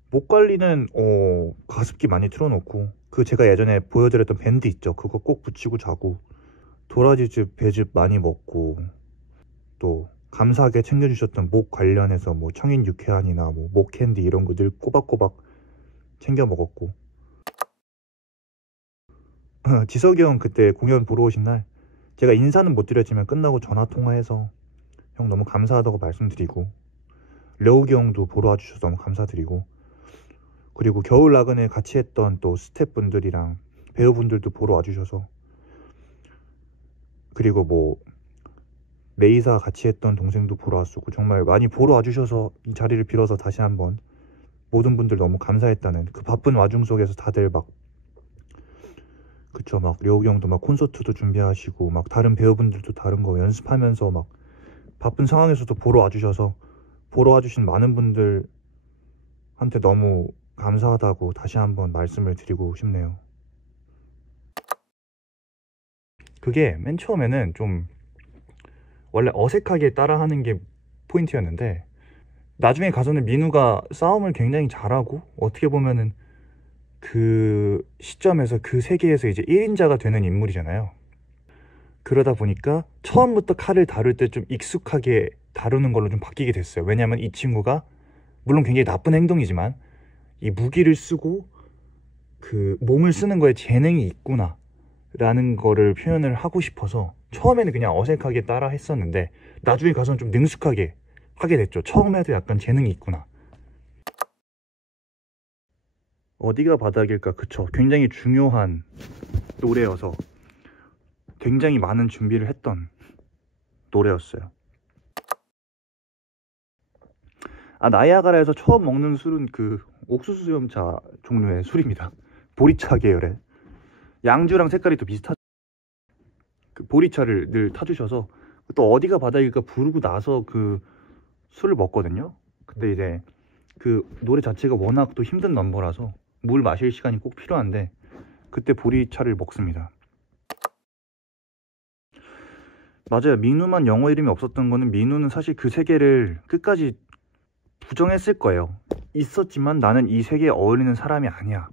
목 관리는 가습기 많이 틀어놓고, 그 제가 예전에 보여드렸던 밴드 있죠, 그거 꼭 붙이고 자고, 도라지즙 배즙 많이 먹고, 또 감사하게 챙겨주셨던 목 관련해서 뭐 청인 유쾌한이나 뭐 목캔디 이런 거 늘 꼬박꼬박 챙겨 먹었고. 지석이 형 그때 공연 보러 오신 날 제가 인사는 못 드렸지만 끝나고 전화 통화해서 형 너무 감사하다고 말씀드리고, 려욱이 형도 보러 와주셔서 너무 감사드리고, 그리고 겨울 나그네 같이 했던 또 스태프분들이랑 배우분들도 보러 와주셔서, 그리고 뭐 메이사 같이 했던 동생도 보러 왔었고, 정말 많이 보러 와주셔서 이 자리를 빌어서 다시 한번 모든 분들 너무 감사했다는, 그 바쁜 와중 속에서 다들 막 그쵸, 막 려욱이 형도 막 콘서트도 준비하시고 막 다른 배우분들도 다른 거 연습하면서 막 바쁜 상황에서도 보러 와주셔서, 보러 와주신 많은 분들한테 너무 감사하다고 다시 한번 말씀을 드리고 싶네요. 그게 맨 처음에는 좀 원래 어색하게 따라하는 게 포인트였는데, 나중에 가서는 민우가 싸움을 굉장히 잘하고, 어떻게 보면은 그 시점에서 그 세계에서 이제 1인자가 되는 인물이잖아요. 그러다 보니까 처음부터 칼을 다룰 때 좀 익숙하게 다루는 걸로 좀 바뀌게 됐어요. 왜냐면 이 친구가 물론 굉장히 나쁜 행동이지만 이 무기를 쓰고 그 몸을 쓰는 거에 재능이 있구나 라는 거를 표현을 하고 싶어서 처음에는 그냥 어색하게 따라 했었는데, 나중에 가서는 좀 능숙하게 하게 됐죠. 처음에도 약간 재능이 있구나. 어디가 바닥일까, 그쵸, 굉장히 중요한 노래여서 굉장히 많은 준비를 했던 노래였어요. 나이아가라에서 처음 먹는 술은 그 옥수수 수염차 종류의 술입니다. 보리차 계열의. 양주랑 색깔이 또 비슷하죠. 그 보리차를 늘 타주셔서 또 어디가 바닥일까 부르고 나서 그 술을 먹거든요. 근데 이제 그 노래 자체가 워낙 또 힘든 넘버라서 물 마실 시간이 꼭 필요한데 그때 보리차를 먹습니다. 맞아요. 민우만 영어 이름이 없었던 거는, 민우는 사실 그 세계를 끝까지 부정했을 거예요. 있었지만 나는 이 세계에 어울리는 사람이 아니야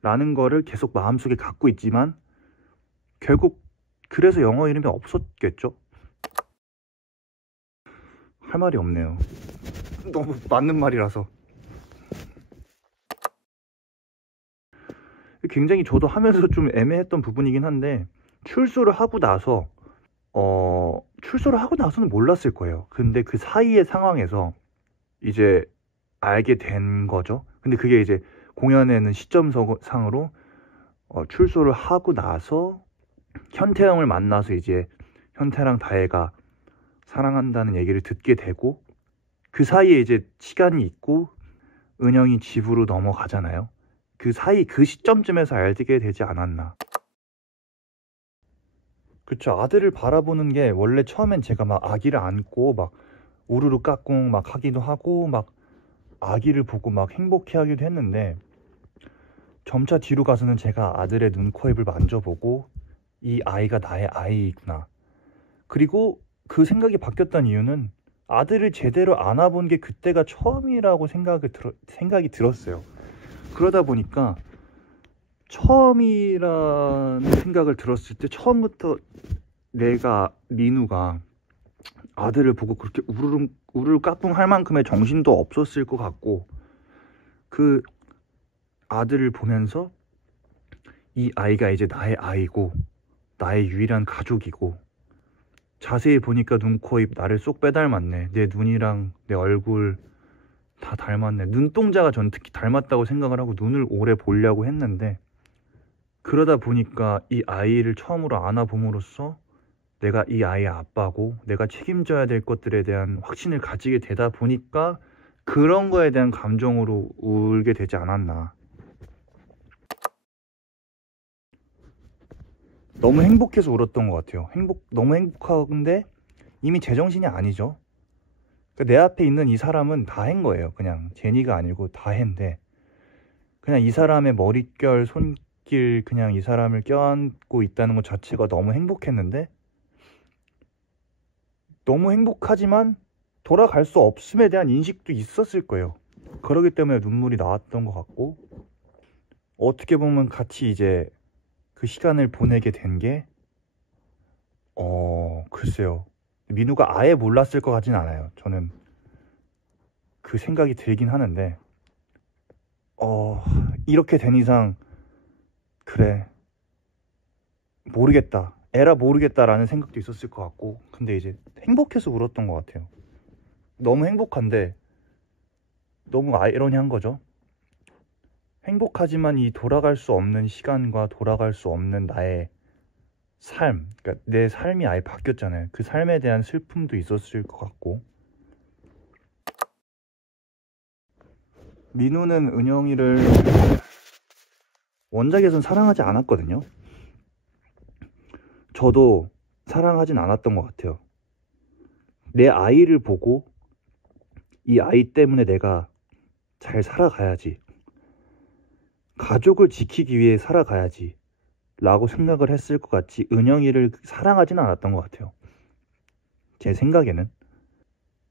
라는 거를 계속 마음속에 갖고 있지만, 결국 그래서 영어 이름이 없었겠죠? 할 말이 없네요. 너무 맞는 말이라서. 굉장히 저도 하면서 좀 애매했던 부분이긴 한데, 출소를 하고 나서는 몰랐을 거예요. 근데 그 사이의 상황에서 이제 알게 된 거죠. 근데 그게 이제 공연에는 시점상으로 출소를 하고 나서 현태형을 만나서 이제 현태랑 다혜가 사랑한다는 얘기를 듣게 되고, 그 사이에 이제 시간이 있고 은영이 집으로 넘어가잖아요. 그 사이 그 시점쯤에서 알게 되지 않았나. 그쵸, 아들을 바라보는 게 원래 처음엔 제가 막 아기를 안고 막 우르르 까꿍 막 하기도 하고 막 아기를 보고 막 행복해 하기도 했는데, 점차 뒤로 가서는 제가 아들의 눈, 코, 입을 만져보고 이 아이가 나의 아이구나. 그리고 그 생각이 바뀌었던 이유는 아들을 제대로 안아본 게 그때가 처음이라고 생각이 들었어요. 그러다 보니까 처음이라는 생각을 들었을 때 처음부터 민우가 아들을 보고 그렇게 우르르 까꿍 할 만큼의 정신도 없었을 것 같고, 그 아들을 보면서 이 아이가 이제 나의 아이고 나의 유일한 가족이고, 자세히 보니까 눈, 코, 입 나를 쏙 빼닮았네. 내 눈이랑 내 얼굴 다 닮았네. 눈동자가 전 특히 닮았다고 생각을 하고 눈을 오래 보려고 했는데, 그러다 보니까 이 아이를 처음으로 안아봄으로써 내가 이 아이의 아빠고 내가 책임져야 될 것들에 대한 확신을 가지게 되다 보니까 그런 거에 대한 감정으로 울게 되지 않았나. 너무 행복해서 울었던 것 같아요. 너무 행복한데 이미 제정신이 아니죠. 그러니까 내 앞에 있는 이 사람은 다해인 거예요. 그냥 제니가 아니고 다해인데, 그냥 이 사람의 머릿결, 손길, 그냥 이 사람을 껴안고 있다는 것 자체가 너무 행복했는데, 너무 행복하지만 돌아갈 수 없음에 대한 인식도 있었을 거예요. 그러기 때문에 눈물이 나왔던 것 같고, 어떻게 보면 같이 이제 그 시간을 보내게 된 게, 글쎄요. 민우가 아예 몰랐을 것 같진 않아요. 저는 그 생각이 들긴 하는데, 이렇게 된 이상, 그래, 모르겠다. 에라 모르겠다라는 생각도 있었을 것 같고, 근데 이제 행복해서 울었던 것 같아요. 너무 행복한데, 너무 아이러니한 거죠. 행복하지만 이 돌아갈 수 없는 시간과 돌아갈 수 없는 나의 삶, 그러니까 내 삶이 아예 바뀌었잖아요. 그 삶에 대한 슬픔도 있었을 것 같고. 민우는 은영이를 원작에선 사랑하지 않았거든요. 저도 사랑하진 않았던 것 같아요. 내 아이를 보고 이 아이 때문에 내가 잘 살아가야지, 가족을 지키기 위해 살아가야지 라고 생각을 했을 것 같지, 은영이를 사랑하진 않았던 것 같아요. 제 생각에는.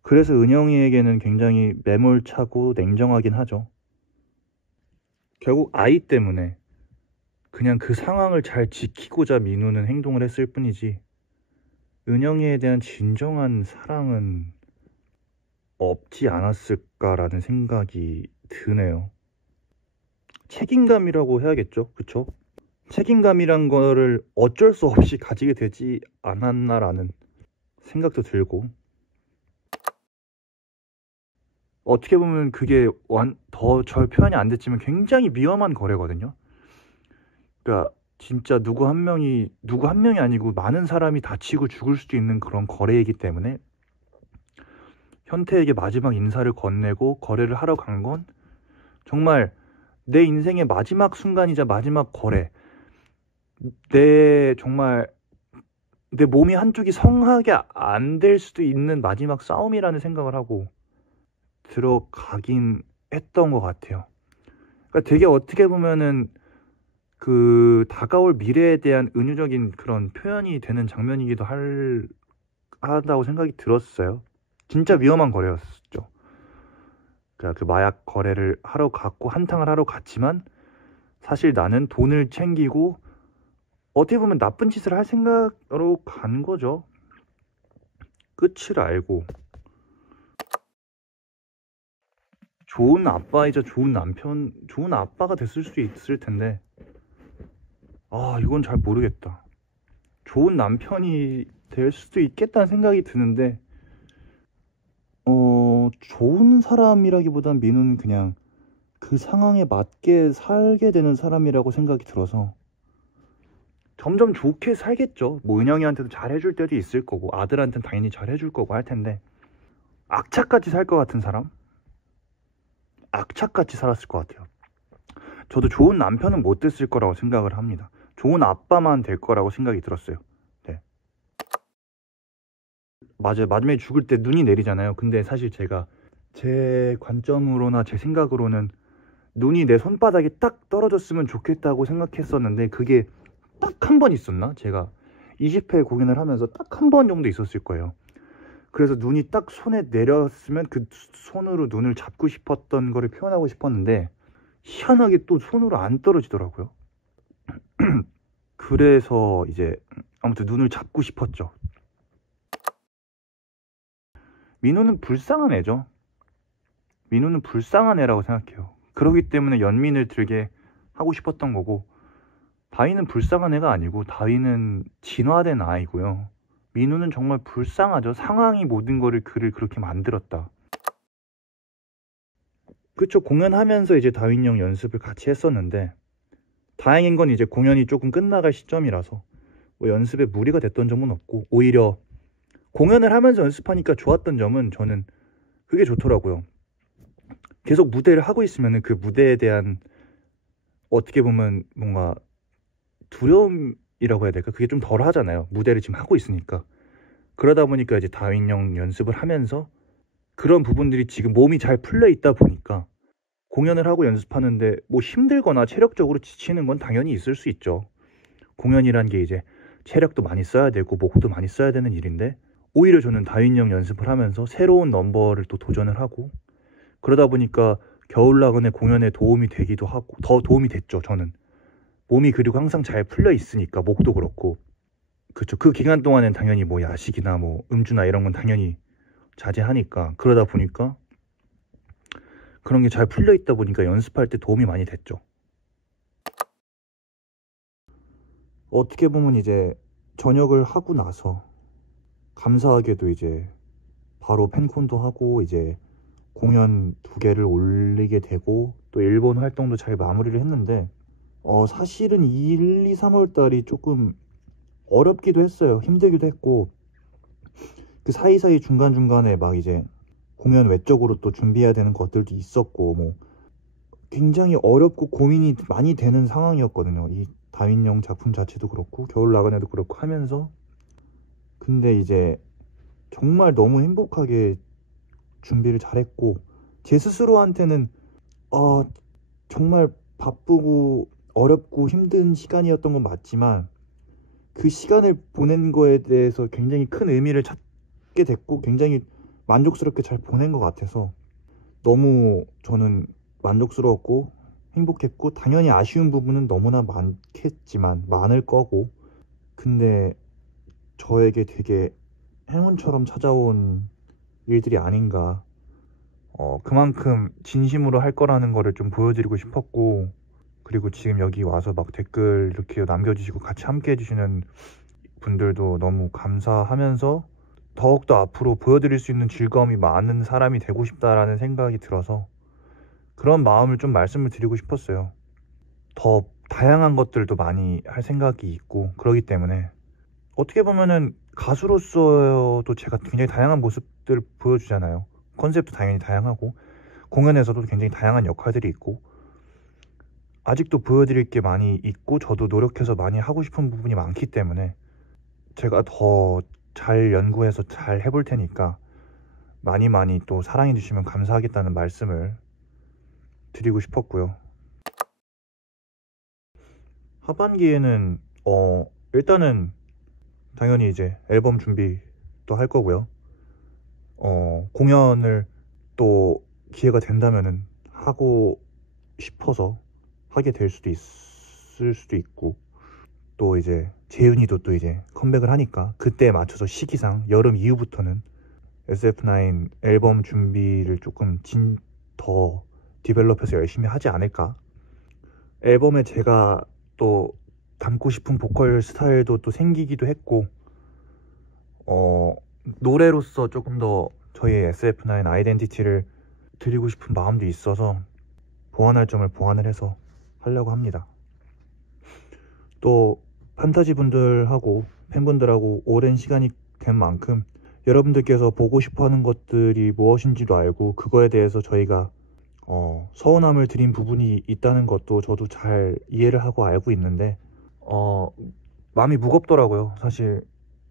그래서 은영이에게는 굉장히 매몰차고 냉정하긴 하죠. 결국 아이 때문에 그냥 그 상황을 잘 지키고자 민우는 행동을 했을 뿐이지, 은영이에 대한 진정한 사랑은 없지 않았을까라는 생각이 드네요. 책임감이라고 해야겠죠, 그쵸? 책임감이란 거를 어쩔 수 없이 가지게 되지 않았나라는 생각도 들고, 어떻게 보면 그게 더 절 표현이 안 됐지만 굉장히 위험한 거래거든요. 그러니까 진짜 누구 한 명이 아니고 많은 사람이 다치고 죽을 수도 있는 그런 거래이기 때문에, 현태에게 마지막 인사를 건네고 거래를 하러 간 건 정말 내 인생의 마지막 순간이자 마지막 거래, 정말 내 몸이 한쪽이 성하게 안 될 수도 있는 마지막 싸움이라는 생각을 하고 들어가긴 했던 것 같아요. 그러니까 되게 어떻게 보면은 그 다가올 미래에 대한 은유적인 그런 표현이 되는 장면이기도 하다고 생각이 들었어요. 진짜 위험한 거래였죠. 그러니까 그 마약 거래를 하러 갔고 한탕을 하러 갔지만, 사실 나는 돈을 챙기고 어떻게 보면 나쁜 짓을 할 생각으로 간 거죠. 끝을 알고. 좋은 아빠이자 좋은 남편, 좋은 아빠가 됐을 수도 있을 텐데, 이건 잘 모르겠다. 좋은 남편이 될 수도 있겠다는 생각이 드는데, 좋은 사람이라기보단 민우는 그냥 그 상황에 맞게 살게 되는 사람이라고 생각이 들어서 점점 좋게 살겠죠. 뭐 은영이한테도 잘 해줄 때도 있을 거고, 아들한테는 당연히 잘 해줄 거고 할 텐데, 악착같이 살 것 같은 사람? 악착같이 살았을 것 같아요. 저도 좋은 남편은 못 됐을 거라고 생각을 합니다. 좋은 아빠만 될 거라고 생각이 들었어요. 네. 맞아요. 마지막에 죽을 때 눈이 내리잖아요. 근데 사실 제가 제 관점으로나 제 생각으로는 눈이 내 손바닥에 딱 떨어졌으면 좋겠다고 생각했었는데 그게 딱 한 번 있었나? 제가 20회 공연을 하면서 딱 한 번 정도 있었을 거예요. 그래서 눈이 딱 손에 내렸으면 그 손으로 눈을 잡고 싶었던 거를 표현하고 싶었는데 희한하게 또 손으로 안 떨어지더라고요. 그래서 이제 아무튼 눈을 잡고 싶었죠. 민호는 불쌍한 애죠. 민호는 불쌍한 애라고 생각해요. 그렇기 때문에 연민을 들게 하고 싶었던 거고, 다희는 불쌍한 애가 아니고 다희는 진화된 아이고요. 민호는 정말 불쌍하죠. 상황이 모든 거를 그를 그렇게 만들었다. 그쵸. 공연하면서 이제 다윈형 연습을 같이 했었는데 다행인 건 이제 공연이 조금 끝나갈 시점이라서 뭐 연습에 무리가 됐던 점은 없고, 오히려 공연을 하면서 연습하니까 좋았던 점은 저는 그게 좋더라고요. 계속 무대를 하고 있으면 그 무대에 대한 어떻게 보면 뭔가 두려움이라고 해야 될까? 그게 좀 덜 하잖아요. 무대를 지금 하고 있으니까. 그러다 보니까 이제 다윈형 연습을 하면서 그런 부분들이 지금 몸이 잘 풀려 있다 보니까 공연을 하고 연습하는데 뭐 힘들거나 체력적으로 지치는 건 당연히 있을 수 있죠. 공연이란 게 이제 체력도 많이 써야 되고 목도 많이 써야 되는 일인데, 오히려 저는 다윈형 연습을 하면서 새로운 넘버를 또 도전을 하고 그러다 보니까 겨울나그네 공연에 도움이 되기도 하고, 더 도움이 됐죠. 저는 몸이 그리고 항상 잘 풀려 있으니까 목도 그렇고. 그렇죠. 그 기간 동안엔 당연히 뭐 야식이나 뭐 음주나 이런 건 당연히 자제하니까, 그러다 보니까 그런 게 잘 풀려 있다 보니까 연습할 때 도움이 많이 됐죠. 어떻게 보면 이제 전역을 하고 나서 감사하게도 이제 바로 팬콘도 하고 이제 공연 2개를 올리게 되고 또 일본 활동도 잘 마무리를 했는데, 사실은 1, 2, 3월 달이 조금 어렵기도 했어요. 힘들기도 했고, 그 사이사이 중간중간에 막 이제 공연 외적으로 또 준비해야 되는 것들도 있었고, 뭐 굉장히 어렵고 고민이 많이 되는 상황이었거든요. 이 다윈형 작품 자체도 그렇고 겨울나그네도 그렇고 하면서. 근데 이제 정말 너무 행복하게 준비를 잘했고, 제 스스로한테는 정말 바쁘고 어렵고 힘든 시간이었던 건 맞지만 그 시간을 보낸 거에 대해서 굉장히 큰 의미를 찾게 됐고 굉장히 만족스럽게 잘 보낸 것 같아서 너무 저는 만족스러웠고 행복했고, 당연히 아쉬운 부분은 너무나 많겠지만 많을 거고, 근데 저에게 되게 행운처럼 찾아온 일들이 아닌가. 그만큼 진심으로 할 거라는 거를 좀 보여드리고 싶었고, 그리고 지금 여기 와서 막 댓글 이렇게 남겨주시고 같이 함께 해주시는 분들도 너무 감사하면서 더욱더 앞으로 보여드릴 수 있는 즐거움이 많은 사람이 되고 싶다라는 생각이 들어서 그런 마음을 좀 말씀을 드리고 싶었어요. 더 다양한 것들도 많이 할 생각이 있고, 그러기 때문에 어떻게 보면은 가수로서도 제가 굉장히 다양한 모습들을 보여주잖아요. 컨셉도 당연히 다양하고 공연에서도 굉장히 다양한 역할들이 있고 아직도 보여드릴 게 많이 있고 저도 노력해서 많이 하고 싶은 부분이 많기 때문에 제가 더 잘 연구해서 잘 해볼 테니까 많이 또 사랑해 주시면 감사하겠다는 말씀을 드리고 싶었고요. 하반기에는 일단은 당연히 이제 앨범 준비도 할 거고요. 공연을 또 기회가 된다면은 하고 싶어서 하게 될 수도 있을 수도 있고, 또 이제 재윤이도 또 이제 컴백을 하니까 그때에 맞춰서 시기상 여름 이후부터는 SF9 앨범 준비를 조금 더 디벨롭해서 열심히 하지 않을까. 앨범에 제가 또 담고 싶은 보컬 스타일도 또 생기기도 했고, 노래로서 조금 더 저희의 SF9 아이덴티티를 드리고 싶은 마음도 있어서 보완할 점을 보완을 해서 하려고 합니다. 또 판타지 분들하고 팬분들하고 오랜 시간이 된 만큼 여러분들께서 보고 싶어하는 것들이 무엇인지도 알고 그거에 대해서 저희가 서운함을 드린 부분이 있다는 것도 저도 잘 이해를 하고 알고 있는데 마음이 무겁더라고요. 사실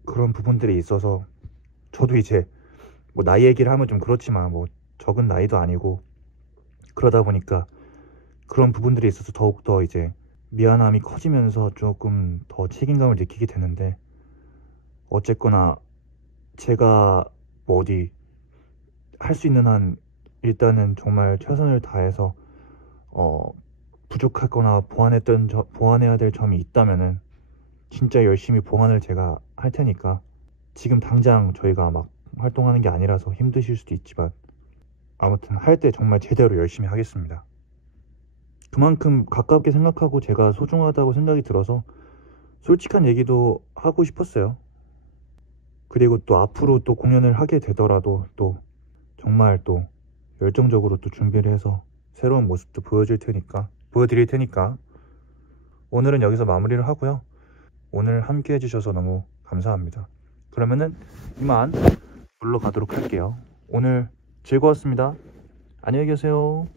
그런 부분들이 있어서 저도 이제 뭐 나이 얘기를 하면 좀 그렇지만 뭐 적은 나이도 아니고 그러다 보니까 그런 부분들에 있어서 더욱더 이제 미안함이 커지면서 조금 더 책임감을 느끼게 되는데, 어쨌거나 제가 뭐 어디 할 수 있는 한 일단은 정말 최선을 다해서 부족하거나 보완해야 될 점이 있다면은 진짜 열심히 보완을 제가 할 테니까, 지금 당장 저희가 막 활동하는 게 아니라서 힘드실 수도 있지만 아무튼 할 때 정말 제대로 열심히 하겠습니다. 그만큼 가깝게 생각하고 제가 소중하다고 생각이 들어서 솔직한 얘기도 하고 싶었어요. 그리고 또 앞으로 또 공연을 하게 되더라도 또 정말 또 열정적으로 또 준비를 해서 새로운 모습도 보여드릴 테니까 오늘은 여기서 마무리를 하고요. 오늘 함께 해주셔서 너무 감사합니다. 그러면은 이만 물러가도록 할게요. 오늘 즐거웠습니다. 안녕히 계세요.